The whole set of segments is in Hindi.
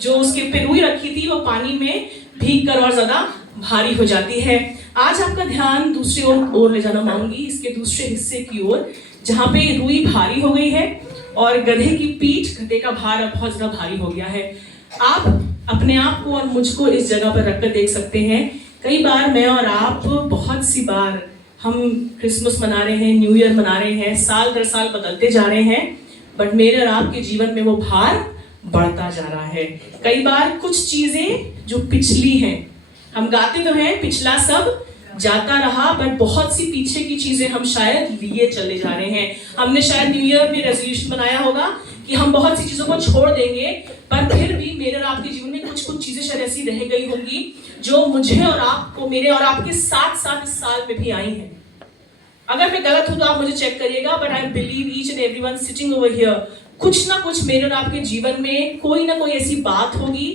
जो उसके पे रुई रखी थी वो पानी में भीग कर और ज्यादा भारी हो जाती है। आज आपका ध्यान दूसरी ओर ले जाना मांगूंगी, इसके दूसरे हिस्से की ओर, जहाँ पे रुई भारी हो गई है और गधे की पीठ, गधे का भार अब बहुत ज्यादा भारी हो गया है। आप अपने आप को और मुझको इस जगह पर रखकर देख सकते हैं। कई बार मैं और आप बहुत सी बार हम क्रिसमस मना रहे हैं, न्यू ईयर मना रहे हैं, साल दर साल बदलते जा रहे हैं, बट मेरे और आपके जीवन में वो भार बढ़ता जा रहा है। कई बार कुछ चीजें जो पिछली हैं, हम गाते तो हैं पिछला सब जाता रहा, बट बहुत सी पीछे की चीजें हम शायद लिए चले जा रहे हैं। हमने शायद न्यू ईयर में रेजोल्यूशन बनाया होगा कि हम बहुत सी चीजों को छोड़ देंगे, पर फिर भी मेरे और आपके जीवन में कुछ कुछ चीजें शायद ऐसी रह गई होंगी जो मुझे और आपको, मेरे और आपके साथ साथ इस साल में भी आई हैं। अगर मैं गलत हूं तो आप मुझे चेक करिएगा, but I believe each and everyone sitting over here, कुछ ना कुछ मेरे और आपके जीवन में कोई ना कोई ऐसी बात होगी,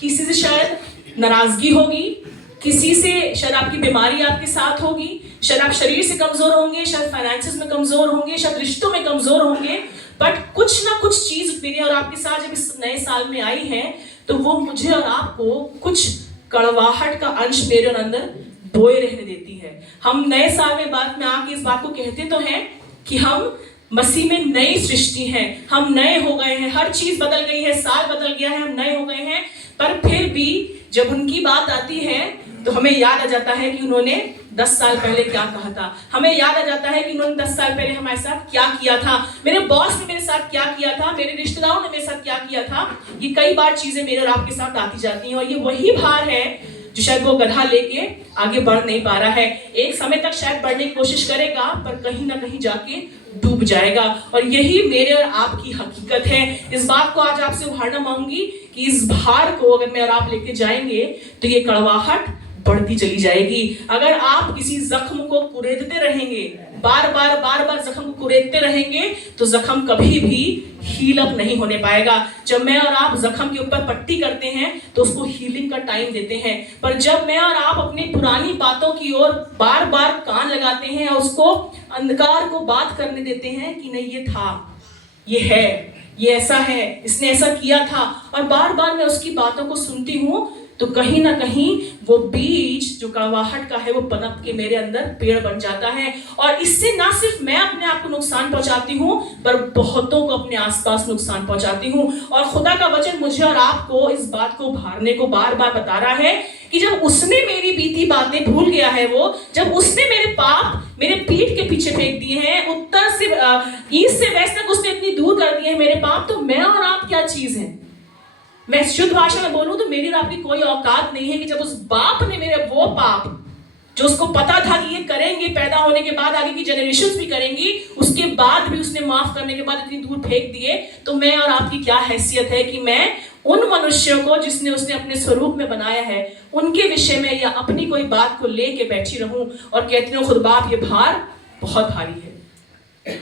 किसी से शायद नाराजगी होगी, किसी से शायद आपकी बीमारी आपके साथ होगी, शायद आप शरीर से कमजोर होंगे, शायद फाइनेंसेस में कमजोर होंगे, शायद रिश्तों में कमजोर होंगे, बट कुछ ना कुछ चीज मेरे और आपके साथ जब इस नए साल में आई है तो वो मुझे और आपको कुछ कड़वाहट का अंश मेरे अंदर बोए रहने देती है। हम नए साल में बात में आके इस बात को कहते तो हैं कि हम मसीह में नई सृष्टि हैं, हम नए हो गए हैं, हर चीज बदल गई है, साल बदल गया है, हम नए हो गए हैं, पर फिर भी जब उनकी बात आती है तो हमें याद आ जाता है कि उन्होंने 10 साल पहले क्या कहा था, हमें याद आ जाता है कि उन्होंने 10 साल पहले हमारे साथ क्या किया था, मेरे बॉस ने मेरे साथ क्या किया था, मेरे रिश्तेदारों ने मेरे साथ क्या किया था। ये कई बार चीजें मेरे और आपके साथ आती जाती हैं और ये वही भार है जो शायद वो गधा लेके आगे बढ़ नहीं पा रहा है। एक समय तक शायद बढ़ने की कोशिश करेगा, पर कहीं ना कहीं जाके डूब जाएगा। और यही मेरे और आपकी हकीकत है। इस बात को आज आपसे उभारना मांगूंगी कि इस भार को अगर मैं और आप लेके जाएंगे तो ये कड़वाहट बढ़ती चली जाएगी। अगर आप किसी जख्म को कुरेदते रहेंगे, बार बार जख्म को कुरेदते रहेंगे, तो जख्म कभी भी हील अप नहीं होने पाएगा। जब मैं और आप जख्म के ऊपर पट्टी करते हैं तो उसको हीलिंग का टाइम देते हैं, पर जब मैं और आप अपनी पुरानी बातों की ओर बार बार कान लगाते हैं और उसको अंधकार को बात करने देते हैं कि नहीं ये था, ये है, ये ऐसा है, इसने ऐसा किया था, और बार बार मैं उसकी बातों को सुनती हूं, तो कहीं ना कहीं वो बीज जो कड़वाहट का है वो पनप के मेरे अंदर पेड़ बन जाता है। और इससे ना सिर्फ मैं अपने आप को नुकसान पहुंचाती हूँ, पर बहुतों को अपने आसपास नुकसान पहुंचाती हूँ। और खुदा का वचन मुझे और आपको इस बात को उभारने को बार बार बता रहा है कि जब उसने मेरी बीती बातें भूल गया है, वो जब उसने मेरे पाप मेरे पीठ के पीछे फेंक दिए हैं, उत्तर से ईस्ट से वेस्ट तक उसने इतनी दूर कर दिए हैं मेरे पाप, तो मैं और आप क्या चीज है। मैं शुद्ध भाषा में बोलूं तो मेरी और आपकी कोई औकात नहीं है कि जब उस बाप ने मेरे वो पाप जो उसको पता था कि ये करेंगे, पैदा होने के बाद आगे की जनरेशंस भी करेंगी, उसके बाद भी उसने माफ करने के बाद इतनी दूर फेंक दिए, तो मैं और आपकी क्या हैसियत है कि मैं उन मनुष्यों को जिसने उसने अपने स्वरूप में बनाया है उनके विषय में या अपनी कोई बात को लेके बैठी रहूं और कहती हूँ खुद बाप ये भार बहुत भारी है।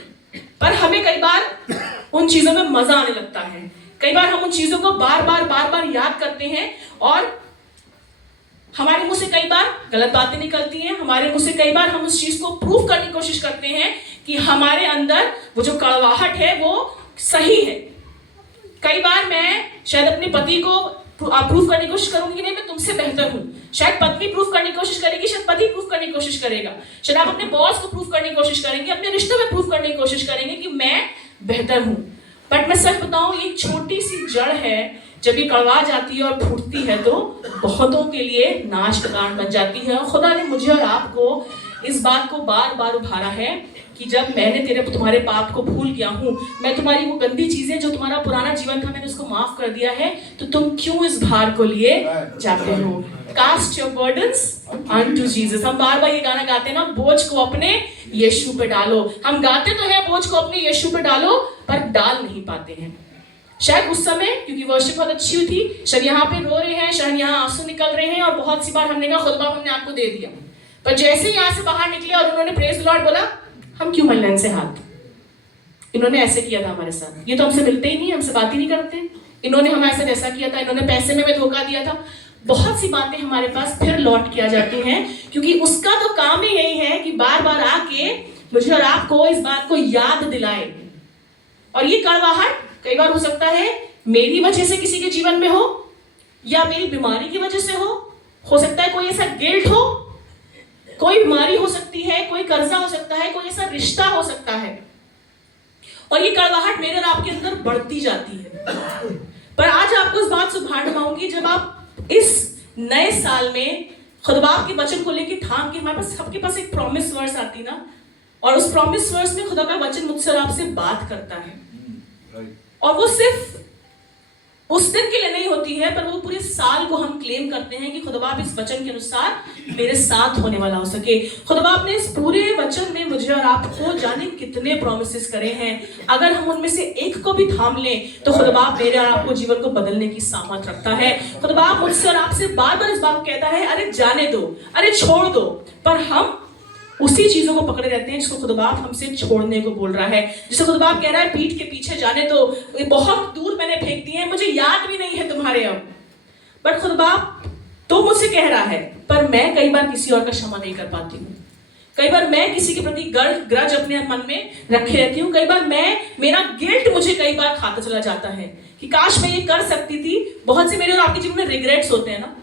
पर हमें कई बार उन चीजों में मजा आने लगता है, कई बार हम उन चीजों को बार बार याद करते हैं और हमारे मुंह से कई बार गलत बातें निकलती हैं, हमारे मुंह से कई बार हम उस चीज को प्रूफ करने की कोशिश करते हैं कि हमारे अंदर वो जो कड़वाहट है वो सही है। कई बार मैं शायद अपने पति को प्रूफ करने की कोशिश करूंगी कि नहीं मैं तुमसे बेहतर हूं, शायद पत्नी प्रूफ करने की कोशिश करेगी, शायद पति प्रूफ करने की कोशिश करेगा, शायद आप अपने बॉस को प्रूफ करने की कोशिश करेंगे, अपने रिश्तों में प्रूफ करने की कोशिश करेंगे कि मैं बेहतर हूं। बट मैं सच बताऊं, ये छोटी सी जड़ है, जब ये कड़वा जाती है और फूटती है तो बहुतों के लिए नाश का कारण बन जाती है। और खुदा ने मुझे और आपको इस बात को बार बार उभारा है कि जब मैंने तुम्हारे पाप को भूल गया हूं, मैं तुम्हारी वो गंदी चीजें जो तुम्हारा पुराना जीवन था मैंने उसको माफ कर दिया है, तो तुम क्यों इस भार को लिए जाते हो। Cast your burdens unto Jesus. हम बार बार ये गाना गाते हैं ना, बोझ को अपने यीशु पे डालो। हम गाते तो हैं बोझ को अपने यीशु पे डालो, पर डाल नहीं पाते हैं। शायद उस समय क्योंकि वर्शिप बहुत अच्छी हुई थी, शायद यहाँ पे रो रहे हैं, शायद यहाँ आंसू निकल रहे हैं, और बहुत सी बार हमने कहा खुदा हमने आपको दे दिया, पर जैसे ही यहाँ से बाहर निकले और उन्होंने प्रेज द लॉर्ड बोला, हम क्यों मलने से हाथ, इन्होंने ऐसे किया था हमारे साथ, ये तो हमसे मिलते ही नहीं, हमसे बात ही नहीं करते, इन्होंने हमारे साथ ऐसा किया था, इन्होंने पैसे में धोखा दिया था। बहुत सी बातें हमारे पास फिर लौट के आ जाती हैं, क्योंकि उसका तो काम ही यही है कि बार बार आके मुझे और आपको इस बात को याद दिलाए। और ये कड़वाहट कई बार हो सकता है मेरी वजह से किसी के जीवन में हो, या मेरी बीमारी की वजह से हो सकता है कोई ऐसा गिल्ट हो, कोई बीमारी हो सकती है, कोई कर्जा हो सकता है, कोई ऐसा रिश्ता हो सकता है, और ये कड़वाहट मेरे और आपके अंदर बढ़ती जाती है। पर आज आपको इस बात से भाड़ पाऊंगी, जब आप इस नए साल में खुदा के वचन को लेके थाम के, हमारे पास सबके पास एक प्रॉमिस वर्स आती ना, और उस प्रॉमिस वर्स में खुदा का वचन मुझसे और आपसे बात करता है, और वो सिर्फ उस दिन के लिए नहीं होती है, पर वो पूरे साल को हम क्लेम करते हैं कि खुदा इस वचन के अनुसार मेरे साथ होने वाला हो सके। खुदा ने इस पूरे वचन में मुझे और आपको जाने कितने प्रॉमिसेस करे हैं, अगर हम उनमें से एक को भी थाम लें तो खुदा मेरे और आपको जीवन को बदलने की सामर्थ रखता है। खुदा मुझसे और आपसे बार बार इस बात को कहता है, अरे जाने दो, अरे छोड़ दो, पर हम उसी चीजों को पकड़े रहते हैं जिसको खुदा हमसे छोड़ने को बोल रहा है। जिसे खुदा कह रहा है पीठ के पीछे जाने दो, बहुत दूर मैंने फेंक दिए हैं, मुझे याद भी नहीं है तुम्हारे अब। पर खुदा तो मुझसे कह रहा है, पर मैं कई बार किसी और का क्षमा नहीं कर पाती हूँ। कई बार मैं किसी के प्रति ग्रज अपने मन में रखे रहती हूँ। कई बार मेरा गिल्ट मुझे कई बार खाता चला जाता है कि काश मैं ये कर सकती थी। बहुत से मेरे और आपके जीवन में रिग्रेट्स होते हैं ना,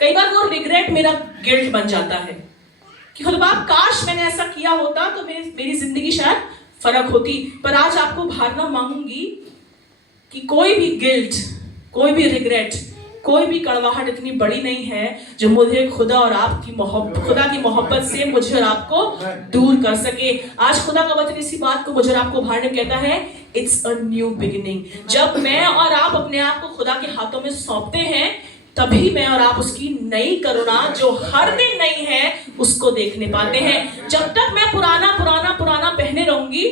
कई बार वो रिग्रेट मेरा गिल्ट बन जाता है कि खुदा काश मैंने ऐसा किया होता तो मेरी जिंदगी शायद फर्क होती। पर आज आपको भावना मांगूंगी कि कोई भी गिल्ट, कोई भी रिग्रेट, कोई भी कड़वाहट इतनी बड़ी नहीं है जो मुझे खुदा और आपकी खुदा की मोहब्बत से मुझे और आपको दूर कर सके। आज खुदा का वचन इसी बात को मुझे और आपको भाड़ने कहता है, इट्स अ न्यू बिगिनिंग। जब मैं और आप अपने आप को खुदा के हाथों में सौंपते हैं, तभी मैं और आप उसकी नई करुणा जो हर दिन नई है उसको देखने पाते हैं। जब तक मैं पुराना पुराना पुराना पहने रहूंगी,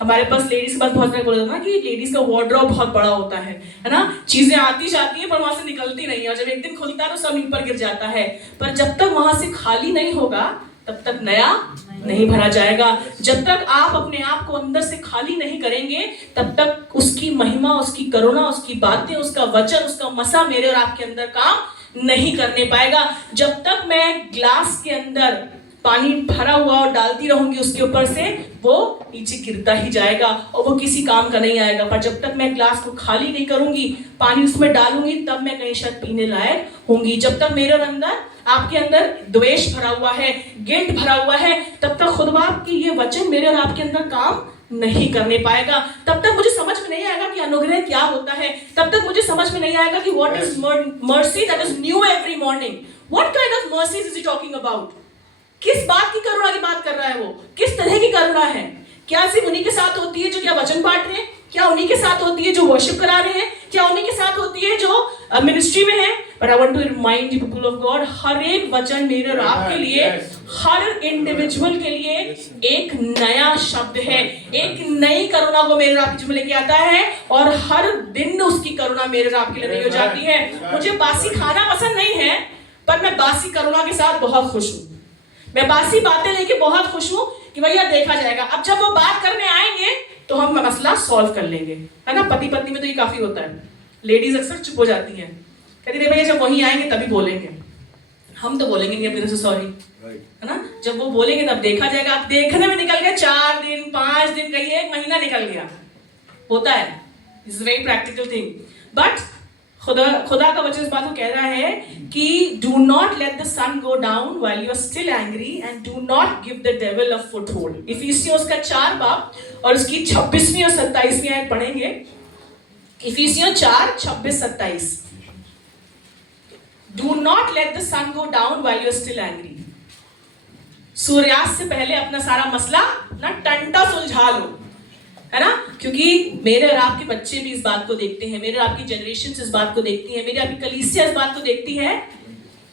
हमारे पास लेडीज के पास बहुत सारे बोला था ना कि लेडीज का वार्डरोब बहुत बड़ा होता है ना, चीजें आती जाती है पर वहां से निकलती नहीं है, और जब एक दिन खुलता है तो सब ऊपर गिर जाता है। पर जब तक वहां से खाली नहीं होगा तब तक नया नहीं भरा जाएगा। जब तक आप अपने आप को अंदर से खाली नहीं करेंगे तब तक उसकी महिमा, उसकी करुणा, उसकी बातें, उसका वचन, उसका मसा मेरे और आपके अंदर काम नहीं करने पाएगा। जब तक मैं ग्लास के अंदर पानी भरा हुआ और डालती रहूंगी उसके ऊपर से, वो नीचे गिरता ही जाएगा और वो किसी काम का नहीं आएगा। पर जब तक मैं ग्लास को खाली नहीं करूंगी, पानी उसमें डालूंगी, तब मैं कहीं शायद पीने लायक होंगी। जब तक मेरे अंदर, आपके अंदर द्वेष भरा हुआ है, गिल्ट भरा हुआ है, तब तक खुदा की ये वचन मेरे और आपके अंदर काम नहीं करने पाएगा। तब तक मुझे समझ में नहीं आएगा कि अनुग्रह क्या होता है। तब तक मुझे समझ में नहीं आएगा कि what is mercy that is new every morning. What kind of mercies is he talking about? किस बात की करुणा की बात कर रहा है वो? किस तरह की करुणा है? क्या सिर्फ उन्हीं के साथ होती है जो क्या वचन बांट रहे हैं? क्या उन्हीं के साथ होती है जो वर्शिप करा रहे हैं? क्या उन्हीं के साथ होती है जो मिनिस्ट्री में है? But I want to remind you people of God, हर एक वचन मेरे और आपके लिए, हर इंडिविजुअल के लिए एक नया शब्द है, एक नई करुणा को मेरे और आपके जीवन में लेके आता है, और हर दिन उसकी करुणा मेरे और आपके लिए नई हो जाती है। मुझे बासी खाना पसंद नहीं है, पर मैं बासी करुणा के साथ बहुत खुश हूँ। मैं बासी बातें लेके बहुत खुश हूँ कि भैया देखा जाएगा। अब जब वो बात करने आएंगे तो हम मसला सॉल्व कर लेंगे, है ना। पति पत्नी में तो ये काफी होता है, लेडीज अक्सर चुप हो जाती हैं, कहती है भैया जब वहीं आएंगे तभी बोलेंगे, हम तो बोलेंगे नहीं अपनी तरफ से सॉरी, है ना। जब वो बोलेंगे तब देखा जाएगा। अब देखने में निकल गया 4 दिन, 5 दिन, कहीं 1 महीना निकल गया, होता है। It's a very practical thing. But खुदा का वचन इस बात को कह रहा है कि do not let the sun go down while you are still angry and do not give the devil a foothold. इफिसियों का 4 बाब और उसकी 26वीं और 27वीं आयत पढ़ेंगे। इफिसियों 4, 26, 27। Do not let the sun go down while you are still angry. सूर्यास्त से पहले अपना सारा मसला ना टंटा सुलझा लो, है ना। क्योंकि मेरे और आपके बच्चे भी इस बात को देखते हैं, मेरे और आपकी जनरेशन इस बात को देखती है, मेरी आपकी कलीसिया इस बात को देखती है।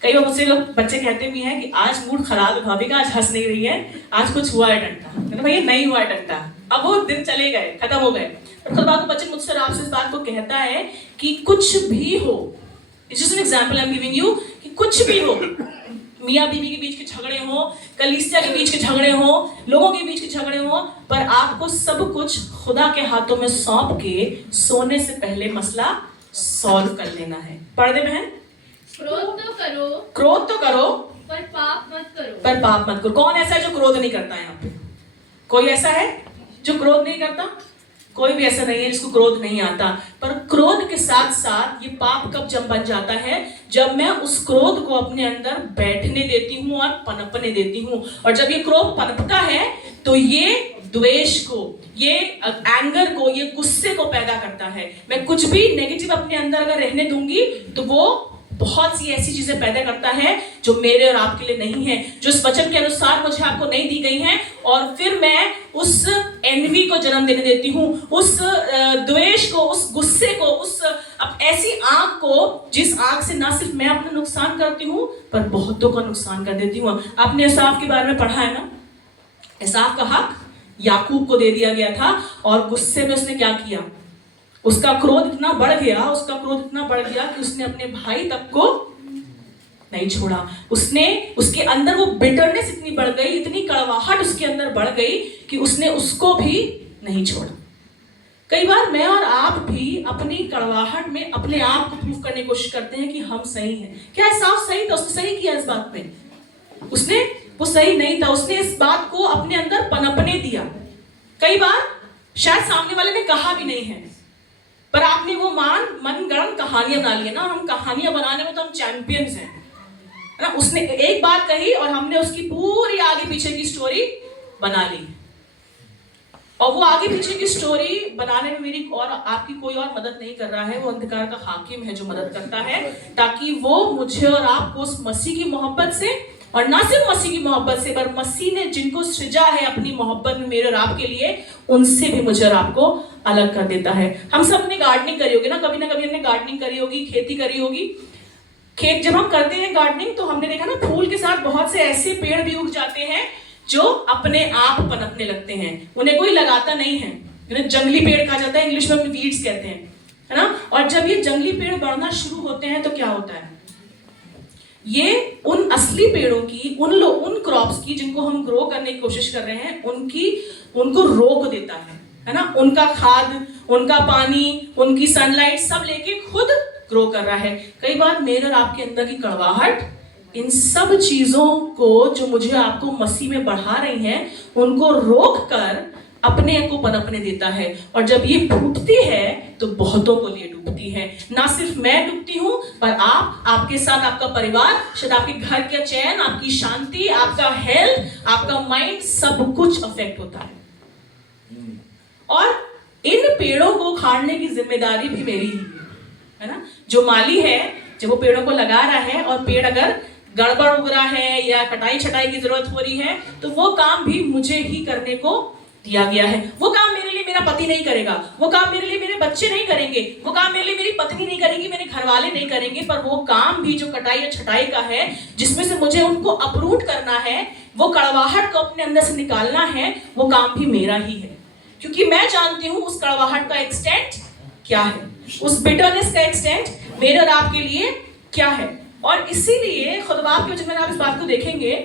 कई बार मुझसे लोग बच्चे कहते भी हैं कि आज मूड खराब है भाभी का, आज हंस नहीं रही है, आज कुछ हुआ है टंटा। तो भैया नहीं हुआ है टंटा, अब वो दिन चले गए, खत्म हो गए। और खुदा का बच्चे मुझसे और आपसे इस बात को कहता है कि कुछ भी हो, it's just an example I am giving you, कि कुछ भी हो, मियाँ बीवी के बीच के झगड़े हो, कलीसिया के बीच के झगड़े हो, लोगों के बीच के झगड़े हो, पर आपको सब कुछ खुदा के हाथों में सौंप के सोने से पहले मसला सॉल्व कर लेना है। पढ़ दे बहन। क्रोध तो करो पर पाप मत करो। कौन ऐसा है जो क्रोध नहीं करता? यहाँ पे कोई ऐसा है जो क्रोध नहीं करता? कोई भी ऐसा नहीं है जिसको क्रोध नहीं आता, पर क्रोध के साथ साथ ये पाप कब जब बन जाता है, जब मैं उस क्रोध को अपने अंदर बैठने देती हूँ और पनपने देती हूँ। और जब ये क्रोध पनपता है तो ये द्वेष को, ये एंगर को, ये गुस्से को पैदा करता है। मैं कुछ भी नेगेटिव अपने अंदर अगर रहने दूंगी तो वो बहुत सी ऐसी चीजें पैदा करता है जो मेरे और आपके लिए नहीं है, जो इस वचन के अनुसार मुझे आपको नहीं दी गई हैं। और फिर मैं उस एनवी को जन्म देने देती हूँ, उस द्वेष को, उस गुस्से को, उस ऐसी आंख को जिस आंख से ना सिर्फ मैं अपना नुकसान करती हूँ पर बहुतों का नुकसान कर देती हूँ। आपने एसाव के बारे में पढ़ा है ना, एसाव का हक याकूब को दे दिया गया था और गुस्से में उसने क्या किया, उसका क्रोध इतना बढ़ गया कि उसने अपने भाई तक को नहीं छोड़ा। उसके अंदर वो बिटरनेस इतनी बढ़ गई, इतनी कड़वाहट उसके अंदर बढ़ गई कि उसने उसको भी नहीं छोड़ा। कई बार मैं और आप भी अपनी कड़वाहट में अपने आप को प्रूव करने की कोशिश करते हैं कि हम सही हैं। क्या एसाव सही था? उसने सही किया इस बात में, वो सही नहीं था, उसने इस बात को अपने अंदर पनपने दिया। कई बार शायद सामने वाले ने कहा भी नहीं है, पर आपने वो मनगढ़ंत कहानियां बना ली है ना। हम कहानियां बनाने में तो हम चैंपियंस हैं, है ना। उसने एक बात कही और हमने उसकी पूरी आगे पीछे की स्टोरी बना ली, और वो आगे पीछे की स्टोरी बनाने में मेरी और आपकी कोई और मदद नहीं कर रहा है। वो अंधकार का हाकिम है जो मदद करता है, ताकि वो मुझे और आपको उस मसीह की मोहब्बत से, और ना सिर्फ मसीह की मोहब्बत से, पर मसीह ने जिनको सृजा है अपनी मोहब्बत में मेरे और आपके लिए, उनसे भी मुझे और आपको अलग कर देता है। हम सब ने गार्डनिंग करी होगी ना कभी हमने गार्डनिंग करी होगी, खेती करी होगी। खेत जब हम करते हैं गार्डनिंग तो हमने देखा ना, फूल के साथ बहुत से ऐसे पेड़ भी उग जाते हैं जो अपने आप पनपने लगते हैं, उन्हें कोई लगाता नहीं है। इन्हें जंगली पेड़ कहा जाता है, इंग्लिश में हम वीड्स कहते हैं, है ना। और जब ये जंगली पेड़ बढ़ना शुरू होते हैं तो क्या होता है, ये उन असली पेड़ों की, उन क्रॉप्स की जिनको हम ग्रो करने की कोशिश कर रहे हैं, उनको रोक देता है ना। उनका खाद, उनका पानी, उनकी सनलाइट सब लेके खुद ग्रो कर रहा है। कई बार मेरे और आपके अंदर की कड़वाहट इन सब चीजों को जो मुझे आपको मसीह में बढ़ा रही हैं, उनको रोक कर अपने को पनपने देता है। और जब ये फूटती है तो बहुतों को लिए डूबती है। ना सिर्फ मैं डूबती हूं, पर आप, आपके साथ आपका परिवार, शायद आपके घर का चैन, आपकी शांति, आपका हेल्थ, आपका माइंड, सब कुछ अफेक्ट होता है। और इन पेड़ों को उखाड़ने की जिम्मेदारी भी मेरी ही है ना। जो माली है, जब वो पेड़ों को लगा रहा है और पेड़ अगर गड़बड़ उग रहा है या कटाई छटाई की जरूरत हो रही है, तो वो काम भी मुझे ही करने को दिया गया है। वो काम मेरे लिए मेरा पति नहीं करेगा, वो काम मेरे लिए मेरे बच्चे नहीं करेंगे, वो काम मेरे लिए मेरी पत्नी नहीं करेगी, मेरे घर वाले नहीं करेंगे, पर वो काम भी जो कटाई या छटाई का है, जिसमें से मुझे उनको अपरूट करना है, वो कड़वाहट को अपने अंदर से निकालना है, वो काम भी मेरा ही है। क्योंकि मैं जानती हूँ उस कड़वाहट का एक्सटेंट क्या है, उस बिटरनेस का एक्सटेंट मेरे और आपके लिए क्या है। और इसीलिए खुदा के वचन में आप इस बात को देखेंगे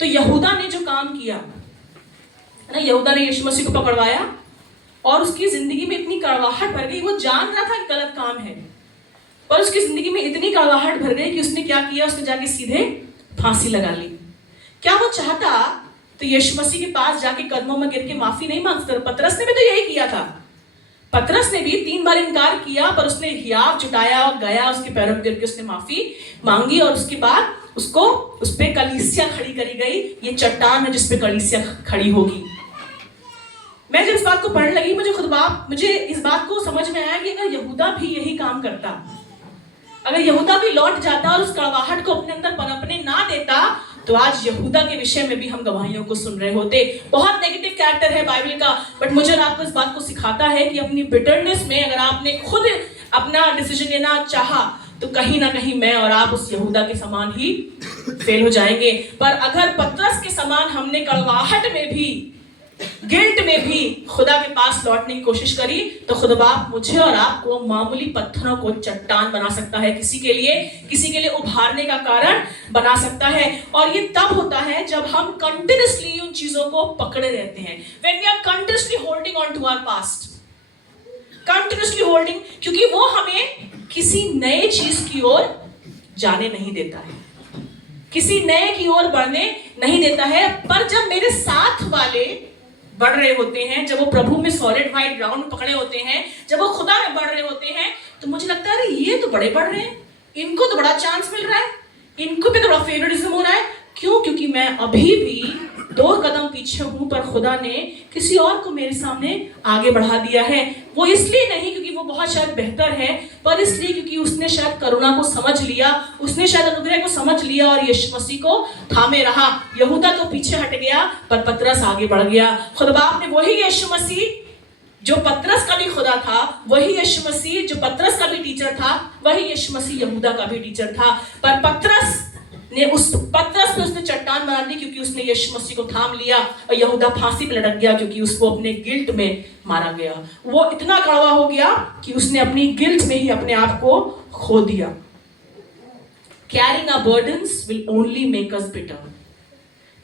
तो यहूदा ने जो काम किया है ना, यहूदा ने यीशु मसीह को पकड़वाया और उसकी जिंदगी में इतनी कड़वाहट भर गई। वो जान रहा था कि गलत काम है, पर उसकी जिंदगी में इतनी कड़वाहट भर गई कि उसने क्या किया, उसने जाके सीधे फांसी लगा ली। क्या वो चाहता तो यीशु मसीह के पास जाके कदमों में गिर के माफी नहीं मांग सकता? पतरस ने भी तो यही किया था। पतरस ने भी 3 बार इनकार किया, पर उसने हियाव जुटाया और गया, उसके पैरों पर गिर के उसने माफी मांगी। और उसके बाद उसको उस पे कलीसिया खड़ी करी गई। ये चट्टान है जिस पे कलीसिया खड़ी होगी। मैं जब इस बात को पढ़ने लगी, मुझे इस बात को समझ में आया कि अगर यहूदा भी यही काम करता, अगर यहूदा भी लौट जाता और उस कड़वाहट को अपने अंदर पनपने ना देता, तो आज यहूदा के विषय में भी हम गवाहियों को सुन रहे होते। बहुत नेगेटिव कैरेक्टर है बाइबल का, बट मुझे और आपको इस बात को सिखाता है कि अपनी बिटरनेस में अगर आपने खुद अपना डिसीजन लेना चाहा, तो कहीं ना कहीं मैं और आप उस यहूदा के समान ही फेल हो जाएंगे। पर अगर पतरस के समान हमने कड़वाहट में भी, गिल्ट में भी खुदा के पास लौटने की कोशिश करी, तो खुदा बाप मुझे और आपको मामूली पत्थरों को चट्टान बना सकता है, किसी के लिए उभारने का कारण बना सकता है। और ये तब होता है जब हम कंटिन्यूअसली उन चीजों को पकड़े रहते हैं। When we are continuously holding on to our past, continuously holding, क्योंकि वो हमें किसी नए चीज की ओर जाने नहीं देता है, किसी नए की ओर बढ़ने नहीं देता है। पर जब मेरे साथ वाले बढ़ रहे होते हैं, जब वो प्रभु में सॉलिड वाइड ग्राउंड पकड़े होते हैं, जब वो खुदा में बढ़ रहे होते हैं, तो मुझे लगता है अरे ये तो बड़े बढ़ रहे हैं, इनको तो बड़ा चांस मिल रहा है, इनको भी थोड़ा फेवरेटिज्म हो रहा है। क्यों? क्योंकि मैं अभी भी 2 कदम पीछे हूं, पर खुदा ने किसी और को मेरे सामने आगे बढ़ा दिया है। वो इसलिए नहीं क्योंकि वो बहुत शायद बेहतर है, पर इसलिए क्योंकि उसने शायद करुणा को समझ लिया, उसने शायद अनुग्रह को समझ लिया और यीशु मसीह को थामे रहा। यहूदा तो पीछे हट गया, पर पतरस आगे बढ़ गया। खुदा बाप ने वही यीशु मसीह जो पतरस का भी खुदा था, वही यीशु मसीह जो पतरस का भी टीचर था, वही यीशु मसीह यहूदा का भी टीचर था। पर पतरस पे उसने चट्टान बना दी क्योंकि उसने यीशु मसीह को थाम लिया, और यहूदा फांसी पे लटक गया क्योंकि उसको अपने गिल्ट में मारा गया। वो इतना कड़वा हो गया कि उसने अपनी गिल्ट में ही अपने आप को खो दिया। Carrying our burdens will only make us bitter,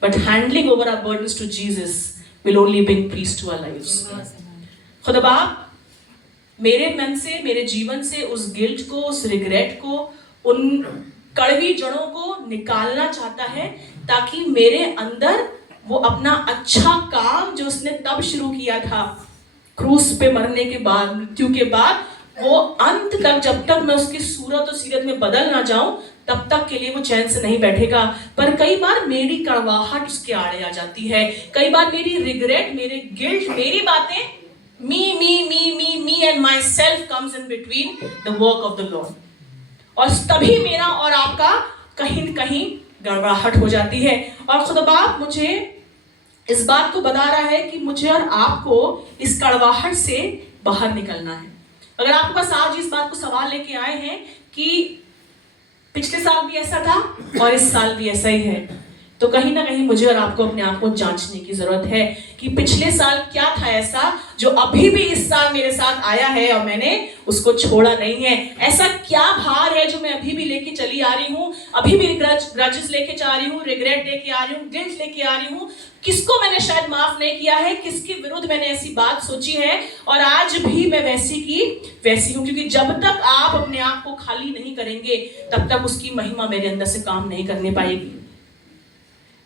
but handing over our burdens to Jesus will only bring peace to our lives. खुदा बाप मेरे मन से, मेरे जीवन से उस गिल्ट को, उस रिग्रेट को, उन कड़वी जड़ों को निकालना चाहता है, ताकि मेरे अंदर वो अपना अच्छा काम जो उसने तब शुरू किया था क्रूस पे मरने के बाद, मृत्यु के बाद, वो अंत तक, जब तक मैं उसकी सूरत और सीरत में बदल ना जाऊं, तब तक के लिए वो चैन से नहीं बैठेगा। पर कई बार मेरी कड़वाहट उसके आड़े आ जाती है, कई बार मेरी रिग्रेट, मेरे गिल्ट, मेरी बातें, me and myself comes in between the work of the Lord, और तभी मेरा और आपका कहीं न कहीं गड़बड़ाहट हो जाती है। और खुदा बाप मुझे इस बात को बता रहा है कि मुझे और आपको इस कड़वाहट से बाहर निकलना है। अगर आपके पास आज इस बात को सवाल लेके आए हैं कि पिछले साल भी ऐसा था और इस साल भी ऐसा ही है, तो कहीं ना कहीं मुझे और आपको अपने आप को जांचने की जरूरत है कि पिछले साल क्या था ऐसा जो अभी भी इस साल मेरे साथ आया है और मैंने उसको छोड़ा नहीं है। ऐसा क्या भार है जो मैं अभी भी लेके चली आ रही हूँ, अभी भी ग्रजेस लेके जा रही हूँ, रिग्रेट लेके आ रही हूँ, गिल्ट लेके आ रही हूँ। किसको मैंने शायद माफ नहीं किया है, किसके विरुद्ध मैंने ऐसी बात सोची है, और आज भी मैं वैसी की वैसी हूँ। क्योंकि जब तक आप अपने आप को खाली नहीं करेंगे, तब तक उसकी महिमा मेरे अंदर से काम नहीं करने पाएगी।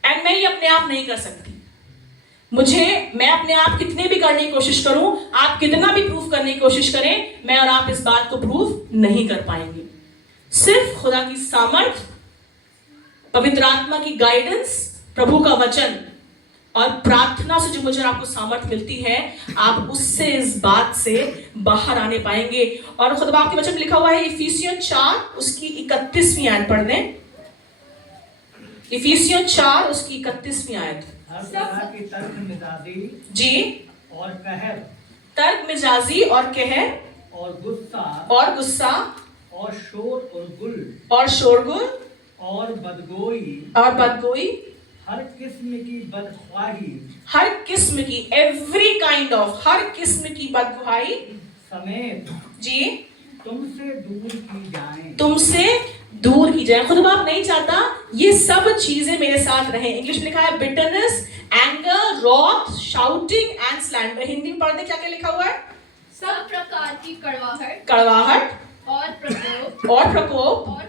एंड मैं ये अपने आप नहीं कर सकती। मैं अपने आप कितने भी करने की कोशिश करूं, आप कितना भी प्रूफ करने की कोशिश करें, मैं और आप इस बात को प्रूफ नहीं कर पाएंगे। सिर्फ खुदा की सामर्थ, पवित्र आत्मा की गाइडेंस, प्रभु का वचन और प्रार्थना से जो मुझे और आपको सामर्थ मिलती है, आप उससे, इस बात से बाहर आने पाएंगे। और खुदा के वचन में लिखा हुआ है इफिसियों 4 उसकी 31वीं आयत पढ़ दें। इफिसियों 4 उसकी 31वीं आयत। की तर्क मिजाजी जी, और कहर, तर्क मिजाजी और कहर और गुस्सा और शोर और शोरगुल और बदगोई, हर किस्म की बदख्वाही, हर किस्म की, एवरी काइंड ऑफ, हर किस्म की बदगुहाई समेत जी तुमसे दूर की जाए। खुदा बाप नहीं चाहता ये सब चीजें मेरे साथ रहें। इंग्लिश में लिखा है bitterness, anger, wrath, shouting and slander. Hindi में पढ़ दे क्या क्या लिखा हुआ है। सब प्रकार की कड़वाहट और प्रकोप और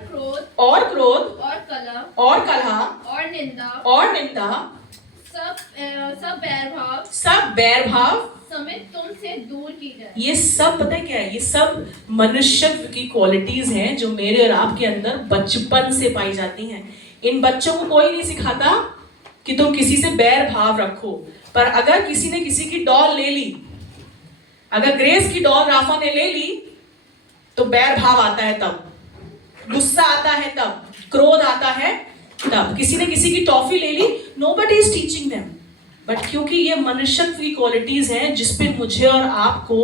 क्रोध और कलह और निंदा सब बैर भाव समेत तुमसे दूर की जाए। ये सब पता है क्या है, ये सब मनुष्यत्व की क्वालिटीज हैं जो मेरे और आपके अंदर बचपन से पाई जाती हैं। इन बच्चों को कोई नहीं सिखाता कि तुम किसी से बैर भाव रखो, पर अगर किसी ने किसी की डॉल ले ली, अगर ग्रेस की डॉल राफा ने ले ली, तो बैर भाव आता है तब, गुस्सा आता है तब, क्रोध आता है तब। किसी ने किसी की टॉफी ले ली, nobody is teaching them, but क्योंकि ये मनुष्यत्व की क्वालिटीज हैं जिसपे मुझे और आपको